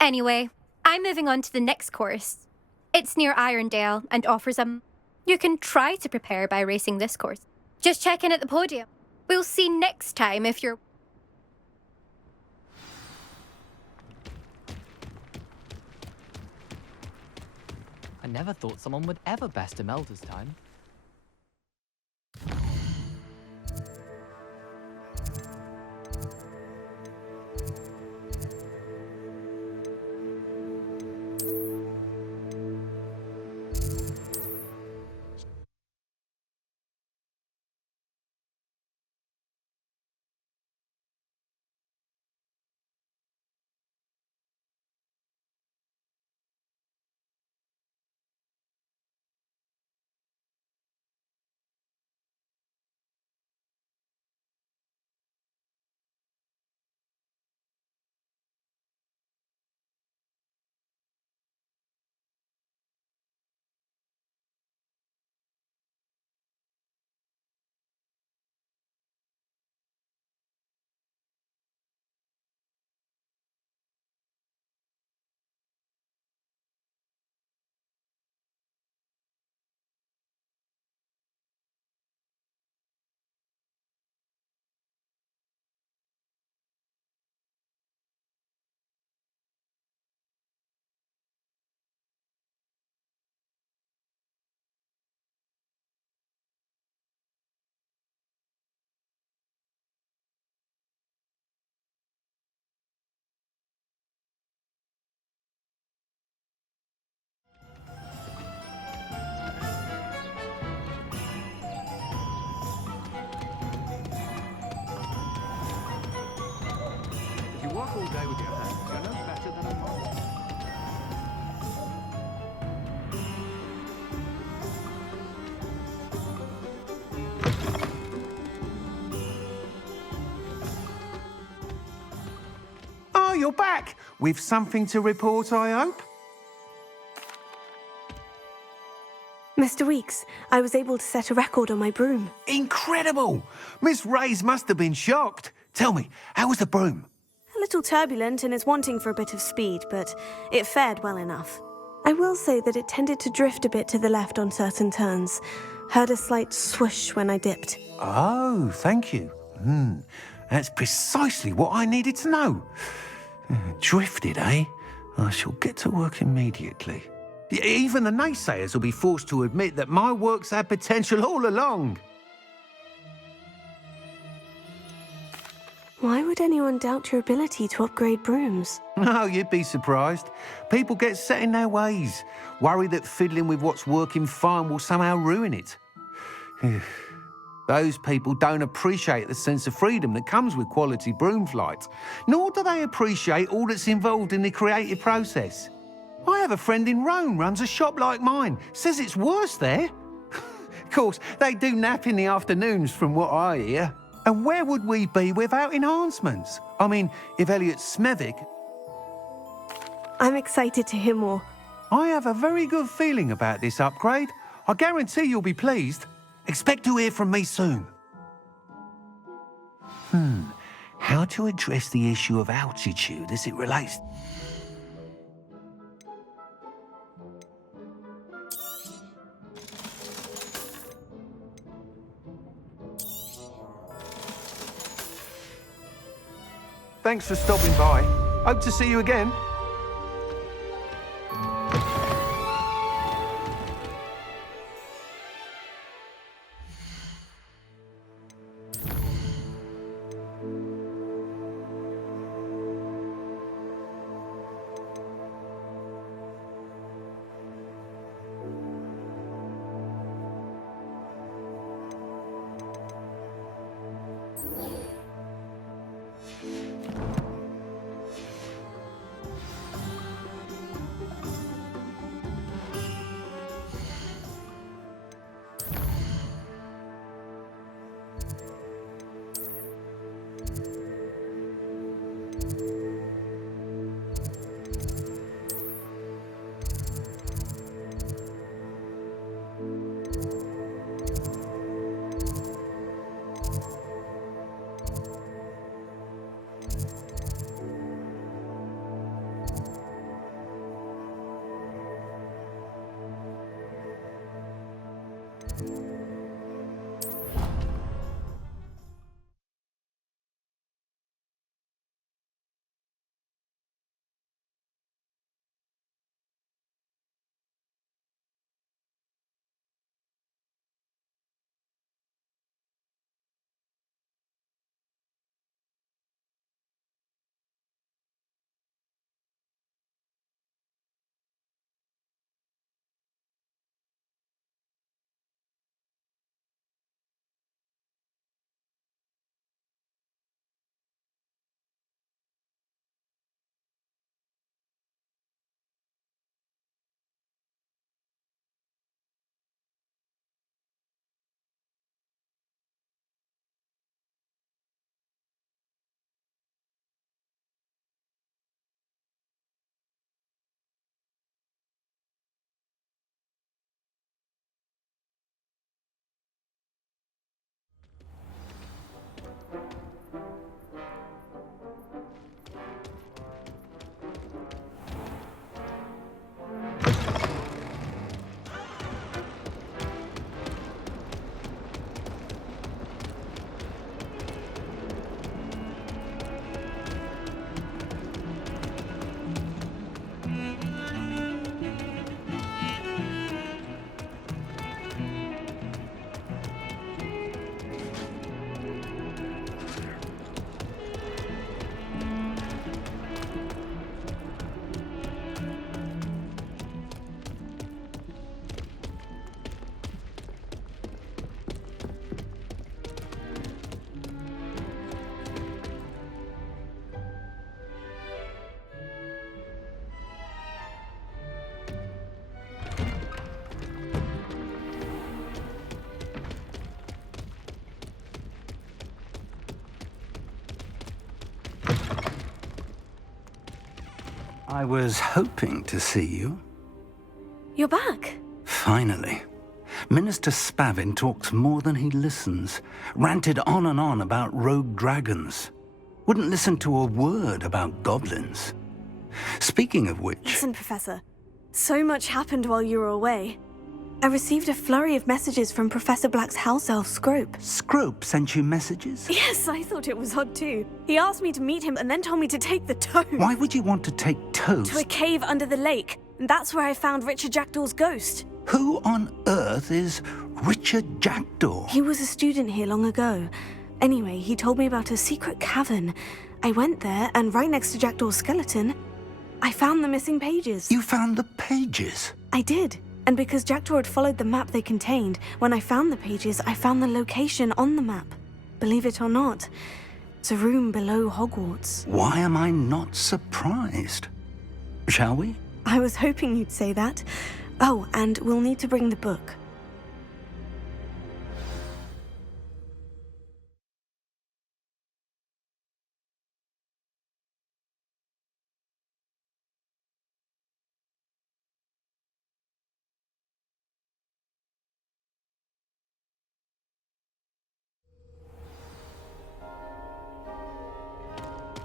Anyway, I'm moving on to the next course. It's near Irondale and offers a... You can try to prepare by racing this course. Just check in at the podium. We'll see next time if you're... I never thought someone would ever best Imelda's time. day with your hands. You're no better than a monster. Oh, you're back! With something to report, I hope? Mr. Weeks, I was able to set a record on my broom. Incredible! Miss Reyes must have been shocked. Tell me, how was the broom? A little turbulent and is wanting for a bit of speed, but it fared well enough. I will say that it tended to drift a bit to the left on certain turns. Heard a slight swoosh when I dipped. Oh, thank you. That's precisely what I needed to know. Drifted, eh? I shall get to work immediately. Even the naysayers will be forced to admit that my work's had potential all along. Why would anyone doubt your ability to upgrade brooms? No, you'd be surprised. People get set in their ways, worry that fiddling with what's working fine will somehow ruin it. Those people don't appreciate the sense of freedom that comes with quality broom flight, nor do they appreciate all that's involved in the creative process. I have a friend in Rome runs a shop like mine, says it's worse there. Of course, they do nap in the afternoons from what I hear. And where would we be without enhancements? I mean, if Elliot Smethwick... I'm excited to hear more. I have a very good feeling about this upgrade. I guarantee you'll be pleased. Expect to hear from me soon. How to address the issue of altitude as it relates... Thanks for stopping by. Hope to see you again. I was hoping to see you. You're back. Finally. Minister Spavin talks more than he listens. Ranted on and on about rogue dragons. Wouldn't listen to a word about goblins. Speaking of which... Listen, Professor. So much happened while you were away. I received a flurry of messages from Professor Black's house elf, Scrope. Scrope sent you messages? Yes, I thought it was odd too. He asked me to meet him and then told me to take the toad. Why would you want to take toads? To a cave under the lake. And that's where I found Richard Jackdaw's ghost. Who on earth is Richard Jackdaw? He was a student here long ago. Anyway, he told me about a secret cavern. I went there, and right next to Jackdaw's skeleton, I found the missing pages. You found the pages? I did. And because Jackdaw had followed the map they contained, when I found the pages, I found the location on the map. Believe it or not, it's a room below Hogwarts. Why am I not surprised? Shall we? I was hoping you'd say that. Oh, and we'll need to bring the book.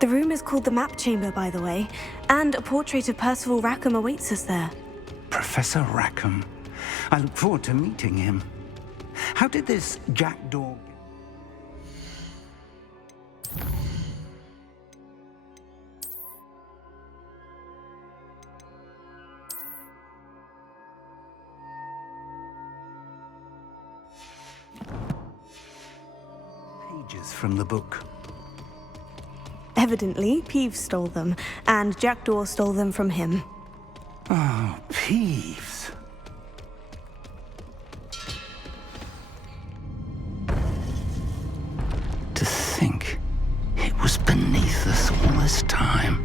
The room is called the Map Chamber, by the way, and a portrait of Percival Rackham awaits us there. Professor Rackham. I look forward to meeting him. How did this Jackdaw... Pages from the book. Evidently, Peeves stole them, and Jackdaw stole them from him. Oh, Peeves. To think it was beneath us all this time.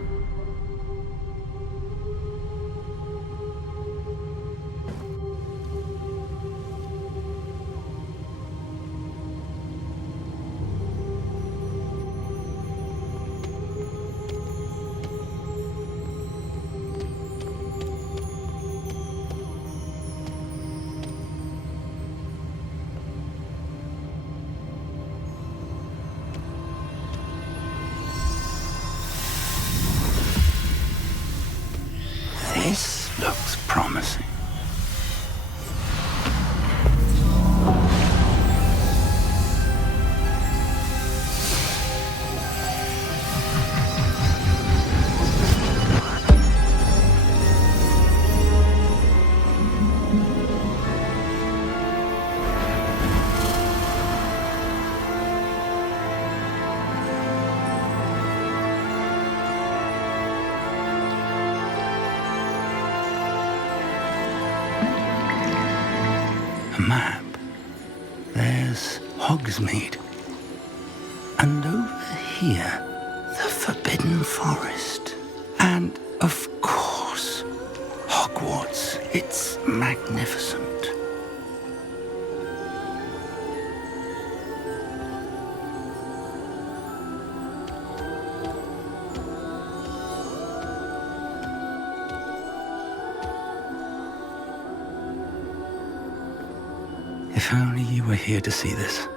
This looks promising. Map. There's Hogsmeade. And over here, the Forbidden Forest. And, of course, Hogwarts. It's magnificent. If only you were here to see this.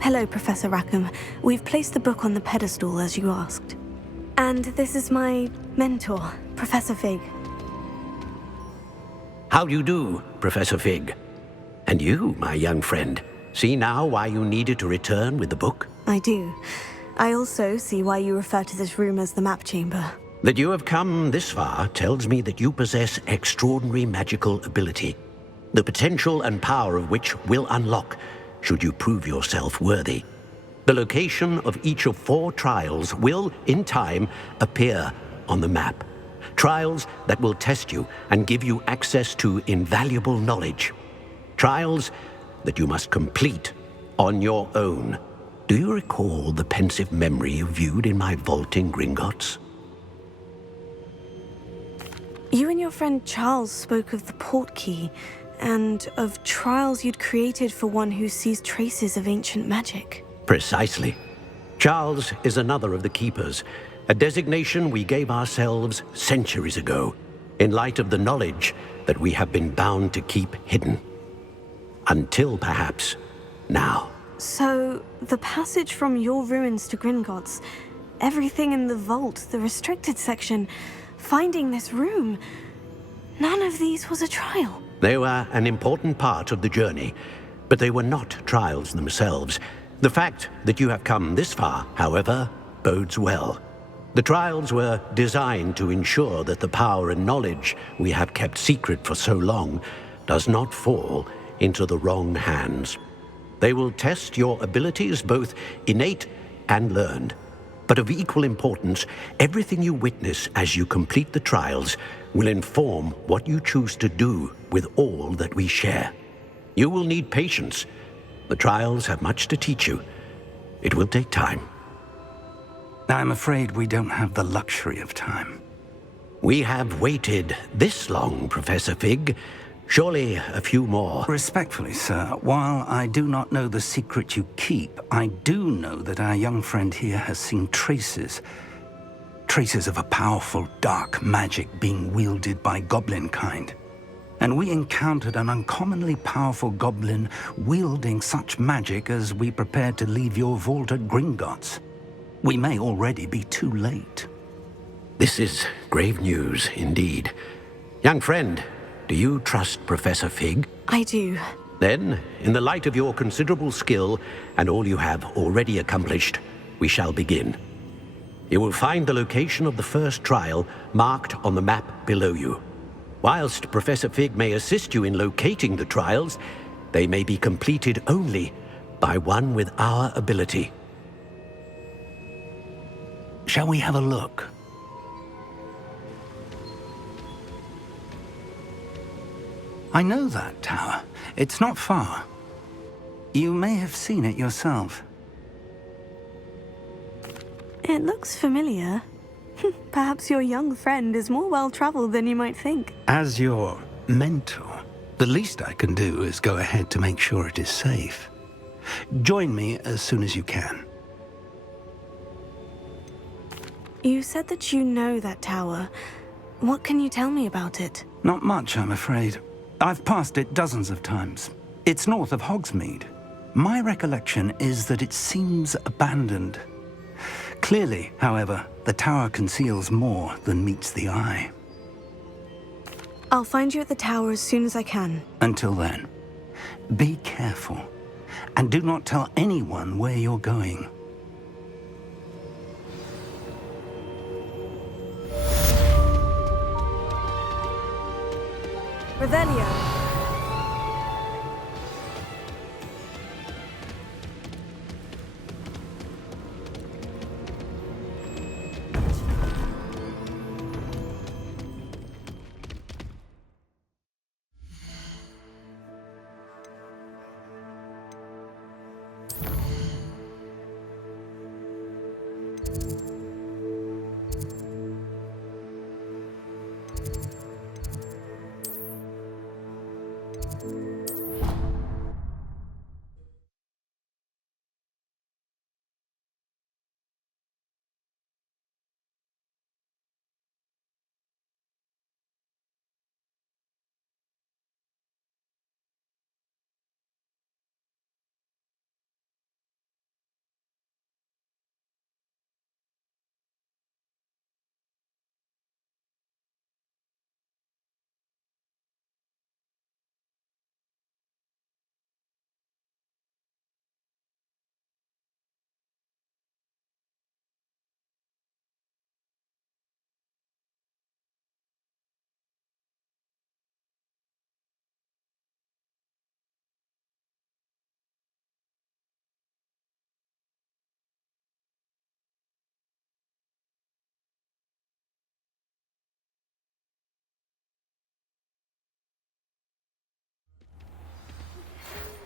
Hello, Professor Rackham. We've placed the book on the pedestal, as you asked. And this is my mentor, Professor Fig. How do you do, Professor Fig? And you, my young friend, see now why you needed to return with the book? I do. I also see why you refer to this room as the Map Chamber. That you have come this far tells me that you possess extraordinary magical ability, the potential and power of which will unlock should you prove yourself worthy. The location of each of 4 trials will, in time, appear on the map. Trials that will test you and give you access to invaluable knowledge. Trials that you must complete on your own. Do you recall the pensive memory you viewed in my vault in Gringotts? You and your friend Charles spoke of the portkey and of trials you'd created for one who sees traces of ancient magic. Precisely. Charles is another of the Keepers, a designation we gave ourselves centuries ago, in light of the knowledge that we have been bound to keep hidden. Until perhaps now. So, the passage from your ruins to Gringotts, everything in the vault, the restricted section, finding this room, none of these was a trial. They were an important part of the journey, but they were not trials themselves. The fact that you have come this far, however, bodes well. The trials were designed to ensure that the power and knowledge we have kept secret for so long does not fall into the wrong hands. They will test your abilities, both innate and learned. But of equal importance, everything you witness as you complete the trials will inform what you choose to do with all that we share. You will need patience. The trials have much to teach you. It will take time. I'm afraid we don't have the luxury of time. We have waited this long, Professor Fig. Surely a few more. Respectfully, sir, while I do not know the secret you keep, I do know that our young friend here has seen traces of a powerful dark magic being wielded by goblin kind. And we encountered an uncommonly powerful goblin wielding such magic as we prepared to leave your vault at Gringotts. We may already be too late. This is grave news indeed. Young friend, do you trust Professor Fig? I do. Then, in the light of your considerable skill and all you have already accomplished, we shall begin. You will find the location of the first trial marked on the map below you. Whilst Professor Fig may assist you in locating the trials, they may be completed only by one with our ability. Shall we have a look? I know that tower. It's not far. You may have seen it yourself. It looks familiar. Perhaps your young friend is more well-traveled than you might think. As your mentor, the least I can do is go ahead to make sure it is safe. Join me as soon as you can. You said that you know that tower. What can you tell me about it? Not much, I'm afraid. I've passed it dozens of times. It's north of Hogsmeade. My recollection is that it seems abandoned. Clearly, however, the tower conceals more than meets the eye. I'll find you at the tower as soon as I can. Until then, be careful, and do not tell anyone where you're going. Revelio.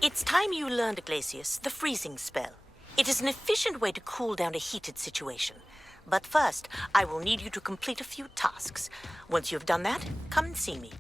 It's time you learned, Glacius, the freezing spell. It is an efficient way to cool down a heated situation. But first, I will need you to complete a few tasks. Once you've done that, come and see me.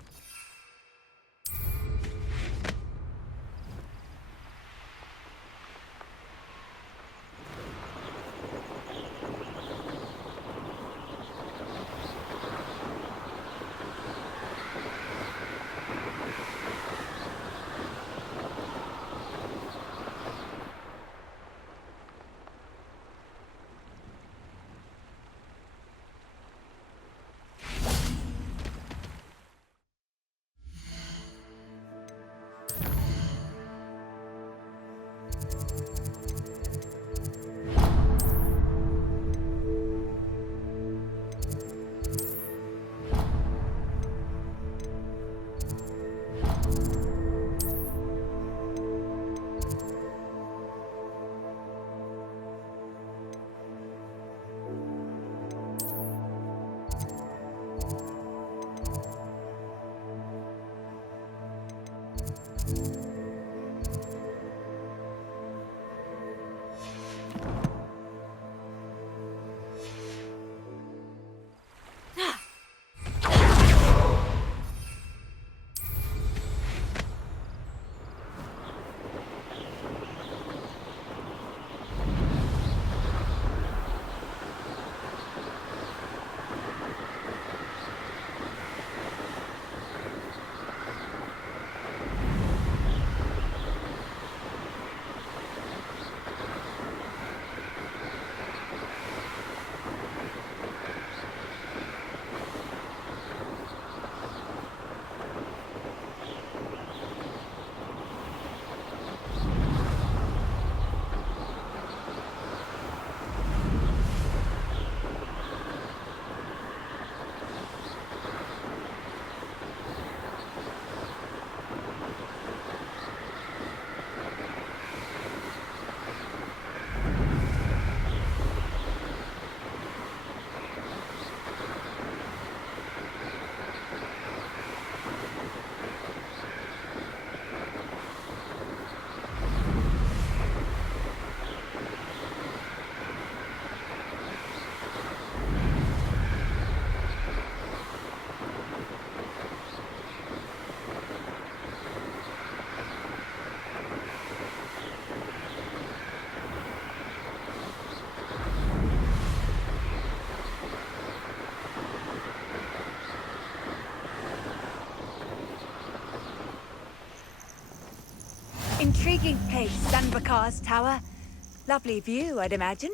intriguing place, Sanbakar's Tower. Lovely view, I'd imagine.